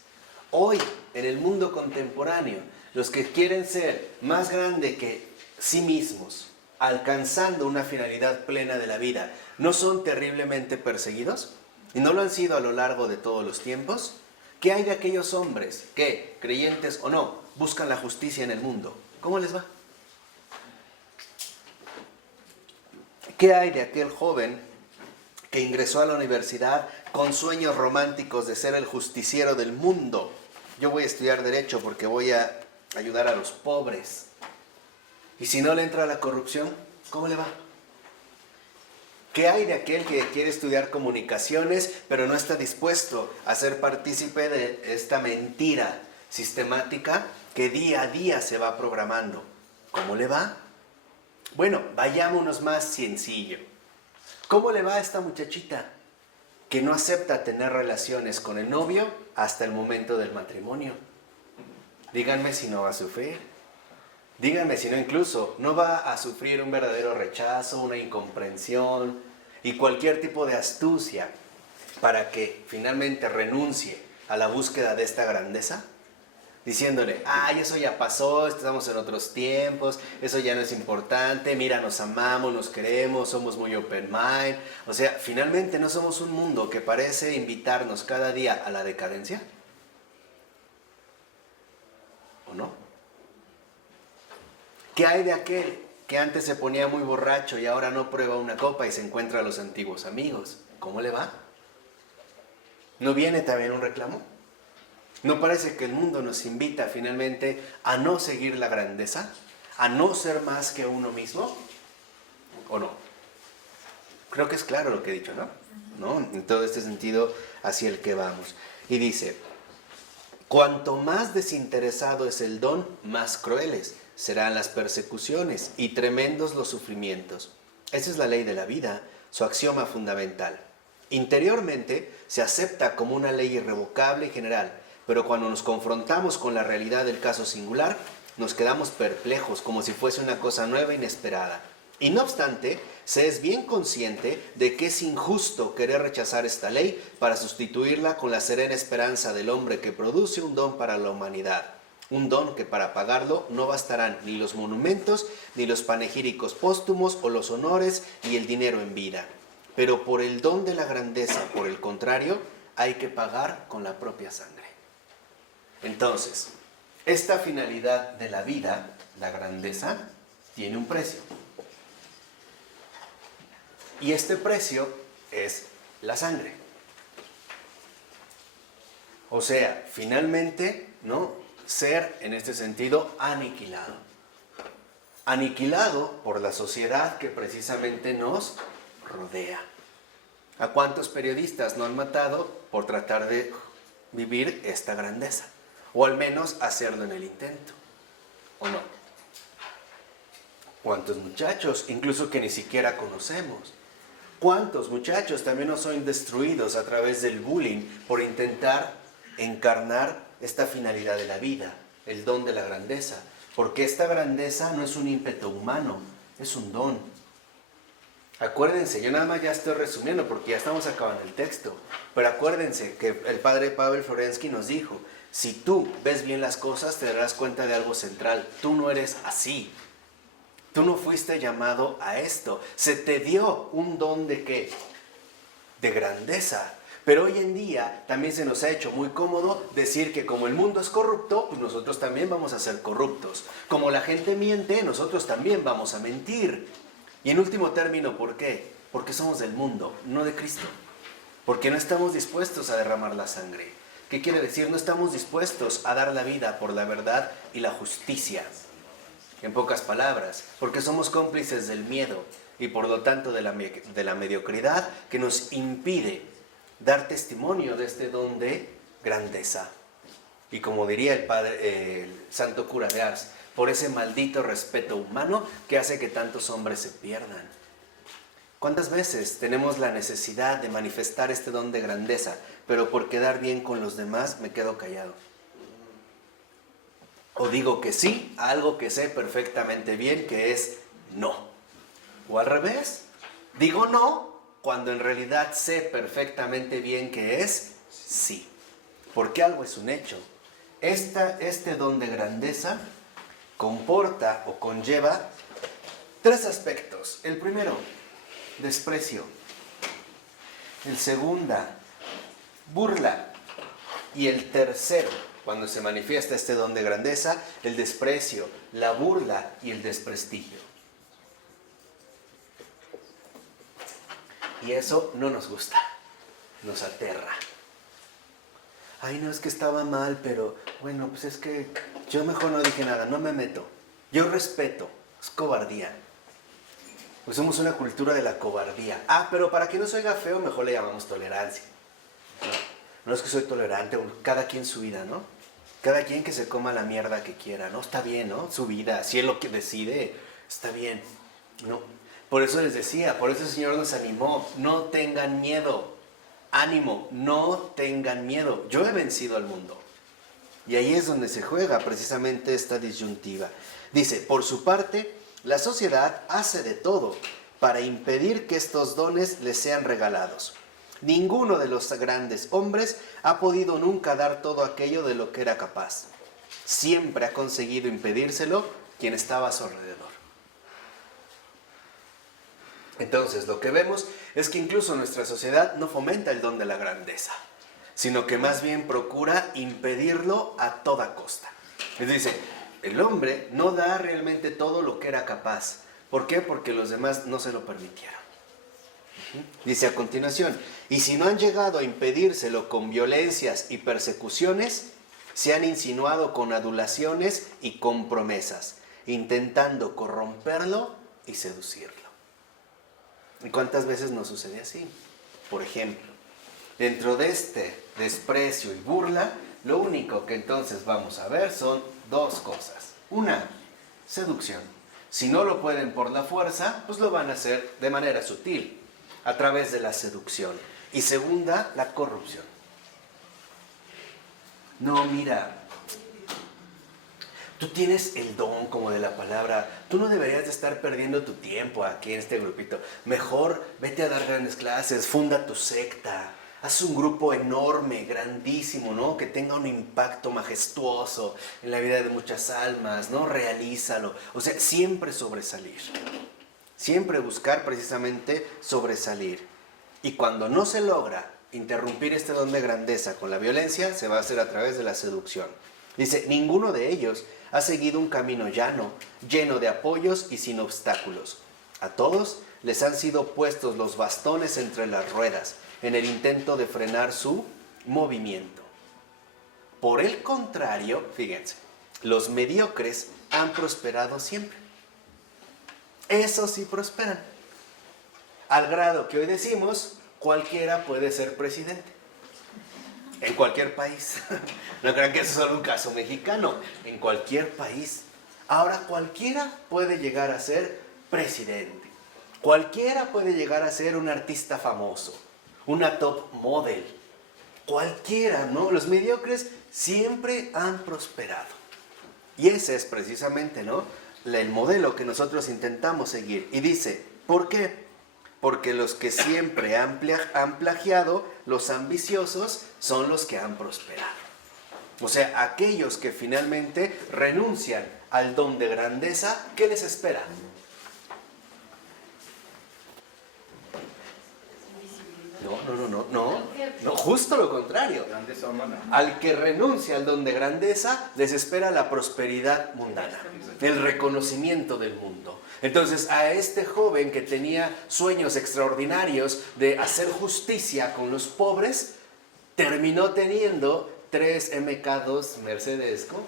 Hoy, en el mundo contemporáneo, los que quieren ser más grande que sí mismos, alcanzando una finalidad plena de la vida, ¿no son terriblemente perseguidos? ¿Y no lo han sido a lo largo de todos los tiempos? ¿Qué hay de aquellos hombres que, creyentes o no, buscan la justicia en el mundo? ¿Cómo les va? ¿Qué hay de aquel joven que ingresó a la universidad con sueños románticos de ser el justiciero del mundo? Yo voy a estudiar Derecho porque voy a ayudar a los pobres. Y si no le entra la corrupción, ¿cómo le va? ¿Qué hay de aquel que quiere estudiar comunicaciones, pero no está dispuesto a ser partícipe de esta mentira sistemática que día a día se va programando? ¿Cómo le va? Bueno, vayámonos más sencillo. ¿Cómo le va a esta muchachita que no acepta tener relaciones con el novio hasta el momento del matrimonio? Díganme si no va a sufrir. Díganme si no incluso no va a sufrir un verdadero rechazo, una incomprensión y cualquier tipo de astucia para que finalmente renuncie a la búsqueda de esta grandeza, diciéndole, ay, eso ya pasó, estamos en otros tiempos, eso ya no es importante, mira, nos amamos, nos queremos, somos muy open mind. O sea, finalmente no somos un mundo que parece invitarnos cada día a la decadencia. ¿O no? ¿Qué hay de aquel que antes se ponía muy borracho y ahora no prueba una copa y se encuentra a los antiguos amigos? ¿Cómo le va? ¿No viene también un reclamo? ¿No parece que el mundo nos invita finalmente a no seguir la grandeza? ¿A no ser más que uno mismo? ¿O no? Creo que es claro lo que he dicho, ¿no? ¿No? En todo este sentido hacia el que vamos. Y dice, cuanto más desinteresado es el don, más crueles serán las persecuciones y tremendos los sufrimientos. Esa es la ley de la vida, su axioma fundamental. Interiormente se acepta como una ley irrevocable y general, pero cuando nos confrontamos con la realidad del caso singular, nos quedamos perplejos como si fuese una cosa nueva e inesperada. Y no obstante, se es bien consciente de que es injusto querer rechazar esta ley para sustituirla con la serena esperanza del hombre que produce un don para la humanidad. Un don que para pagarlo no bastarán ni los monumentos, ni los panegíricos póstumos, o los honores, ni el dinero en vida. Pero por el don de la grandeza, por el contrario, hay que pagar con la propia sangre. Entonces, esta finalidad de la vida, la grandeza, tiene un precio. Y este precio es la sangre. O sea, finalmente, ¿no?, ser, en este sentido, aniquilado. Aniquilado por la sociedad que precisamente nos rodea. ¿A cuántos periodistas no han matado por tratar de vivir esta grandeza? O al menos hacerlo en el intento. ¿O no? ¿Cuántos muchachos, incluso que ni siquiera conocemos? ¿Cuántos muchachos también no son destruidos a través del bullying por intentar encarnar esta finalidad de la vida? el don de la grandeza, porque esta grandeza no es un ímpetu humano, es un don. Acuérdense, yo nada más ya estoy resumiendo porque ya estamos acabando el texto, pero acuérdense que el padre Pavel Florensky nos dijo, si tú ves bien las cosas te darás cuenta de algo central, tú no eres así, tú no fuiste llamado a esto, se te dio un don de ¿qué? De grandeza. Pero hoy en día también se nos ha hecho muy cómodo decir que como el mundo es corrupto, pues nosotros también vamos a ser corruptos. Como la gente miente, nosotros también vamos a mentir. Y en último término, ¿por qué? Porque somos del mundo, no de Cristo. Porque no estamos dispuestos a derramar la sangre. ¿Qué quiere decir? No estamos dispuestos a dar la vida por la verdad y la justicia. En pocas palabras, porque somos cómplices del miedo y por lo tanto de la mediocridad que nos impide dar testimonio de este don de grandeza. Y como diría el santo cura de Ars, por ese maldito respeto humano que hace que tantos hombres se pierdan. ¿Cuántas veces tenemos la necesidad de manifestar este don de grandeza, pero por quedar bien con los demás me quedo callado? O digo que sí a algo que sé perfectamente bien que es no. O al revés, digo no cuando en realidad sé perfectamente bien que es sí. Porque algo es un hecho. Este don de grandeza comporta o conlleva tres aspectos. El primero, desprecio. El segundo, burla. Y el tercero, cuando se manifiesta este don de grandeza, el desprecio, la burla y el desprestigio. Y eso no nos gusta, nos aterra. Ay, no, es que estaba mal, pero bueno, pues es que yo mejor no dije nada, no me meto. Yo respeto, es cobardía. Pues somos una cultura de la cobardía. Ah, pero para que no se oiga feo, mejor le llamamos tolerancia. No es que soy tolerante, cada quien su vida, ¿no? Cada quien que se coma la mierda que quiera, ¿no? Está bien, ¿no? Su vida, si es lo que decide, está bien. No. Por eso les decía, por eso el Señor nos animó, no tengan miedo, ánimo, no tengan miedo. Yo he vencido al mundo. Y ahí es donde se juega precisamente esta disyuntiva. Dice, por su parte, la sociedad hace de todo para impedir que estos dones les sean regalados. Ninguno de los grandes hombres ha podido nunca dar todo aquello de lo que era capaz. Siempre ha conseguido impedírselo quien estaba a su alrededor. Entonces, lo que vemos es que incluso nuestra sociedad no fomenta el don de la grandeza, sino que más bien procura impedirlo a toda costa. Es decir, el hombre no da realmente todo lo que era capaz. ¿Por qué? Porque los demás no se lo permitieron. Dice a continuación, y si no han llegado a impedírselo con violencias y persecuciones, se han insinuado con adulaciones y con promesas, intentando corromperlo y seducirlo. ¿Y cuántas veces nos sucede así? Por ejemplo, dentro de este desprecio y burla, lo único que entonces vamos a ver son dos cosas. Una, seducción. Si no lo pueden por la fuerza, pues lo van a hacer de manera sutil, a través de la seducción. Y segunda, la corrupción. No, mira, tú tienes el don como de la palabra, tú no deberías de estar perdiendo tu tiempo aquí en este grupito. Mejor vete a dar grandes clases, funda tu secta, haz un grupo enorme, grandísimo, ¿no? Que tenga un impacto majestuoso en la vida de muchas almas, ¿no? Realízalo. O sea, siempre sobresalir. Siempre buscar precisamente sobresalir. Y cuando no se logra interrumpir este don de grandeza con la violencia, se va a hacer a través de la seducción. Dice, ninguno de ellos ha seguido un camino llano, lleno de apoyos y sin obstáculos. A todos les han sido puestos los bastones entre las ruedas, en el intento de frenar su movimiento. Por el contrario, fíjense, los mediocres han prosperado siempre. Esos sí prosperan. Al grado que hoy decimos, cualquiera puede ser presidente. En cualquier país. No crean que eso es solo un caso mexicano. En cualquier país. Ahora cualquiera puede llegar a ser presidente. Cualquiera puede llegar a ser un artista famoso. Una top model. Cualquiera, ¿no? Los mediocres siempre han prosperado. Y ese es precisamente, ¿no?, el modelo que nosotros intentamos seguir. Y dice, ¿por qué? Porque los que siempre han plagiado, los ambiciosos, son los que han prosperado. O sea, aquellos que finalmente renuncian al don de grandeza, ¿qué les espera? No, justo lo contrario. Grandeza humana. Al que renuncia al don de grandeza, les espera la prosperidad mundana, el reconocimiento del mundo. Entonces, a este joven que tenía sueños extraordinarios de hacer justicia con los pobres, terminó teniendo 3 MK2 Mercedes, ¿cómo?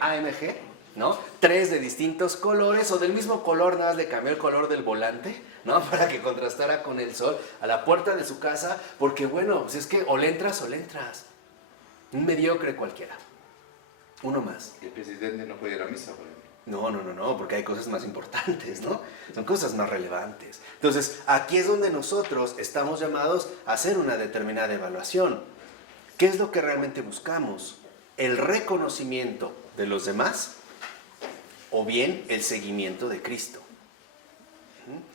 AMG, ¿no? 3 de distintos colores o del mismo color, nada más le cambió el color del volante, ¿no? Para que contrastara con el sol, a la puerta de su casa, porque bueno, pues es que o le entras o le entras. Un mediocre cualquiera. Uno más. Y el presidente no puede ir a misa, por ejemplo. No, porque hay cosas más importantes, ¿no? Son cosas más relevantes. Entonces, aquí es donde nosotros estamos llamados a hacer una determinada evaluación. ¿Qué es lo que realmente buscamos? ¿El reconocimiento de los demás o bien el seguimiento de Cristo?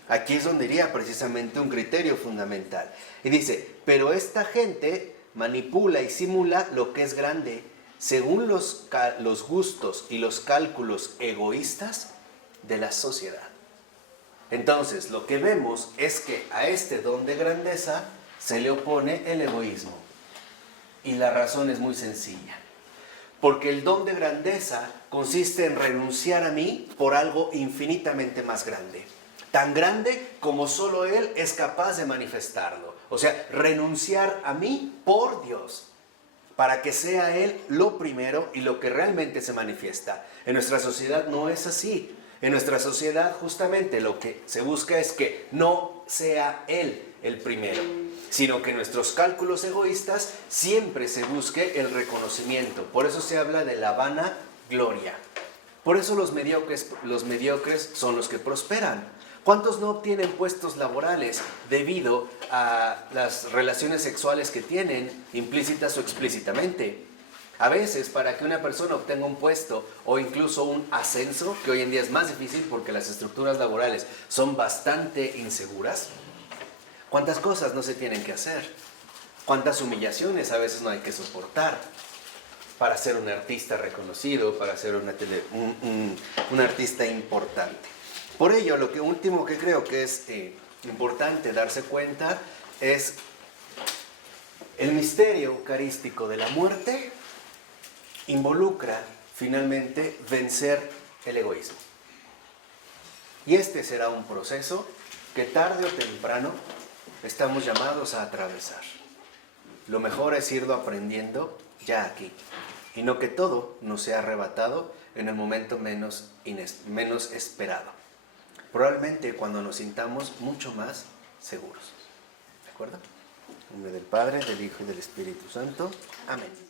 Aquí es donde iría precisamente un criterio fundamental. Y dice, pero esta gente manipula y simula lo que es grande según los gustos y los cálculos egoístas de la sociedad. Entonces, lo que vemos es que a este don de grandeza se le opone el egoísmo. Y la razón es muy sencilla. Porque el don de grandeza consiste en renunciar a mí por algo infinitamente más grande. Tan grande como solo Él es capaz de manifestarlo. O sea, renunciar a mí por Dios, para que sea Él lo primero y lo que realmente se manifiesta. En nuestra sociedad no es así. En nuestra sociedad justamente lo que se busca es que no sea Él el primero, sino que en nuestros cálculos egoístas siempre se busque el reconocimiento. Por eso se habla de la vana gloria. Por eso los mediocres son los que prosperan. ¿Cuántos no obtienen puestos laborales debido a las relaciones sexuales que tienen, implícitas o explícitamente? A veces, para que una persona obtenga un puesto o incluso un ascenso, que hoy en día es más difícil porque las estructuras laborales son bastante inseguras, ¿cuántas cosas no se tienen que hacer? ¿Cuántas humillaciones a veces no hay que soportar para ser un artista reconocido, para ser un artista importante? Por ello, lo último que creo que es importante darse cuenta es el misterio eucarístico de la muerte involucra finalmente vencer el egoísmo. Y este será un proceso que tarde o temprano estamos llamados a atravesar. Lo mejor es irlo aprendiendo ya aquí, y no que todo nos sea arrebatado en el momento menos esperado. Probablemente cuando nos sintamos mucho más seguros. ¿De acuerdo? En nombre del Padre, del Hijo y del Espíritu Santo. Amén.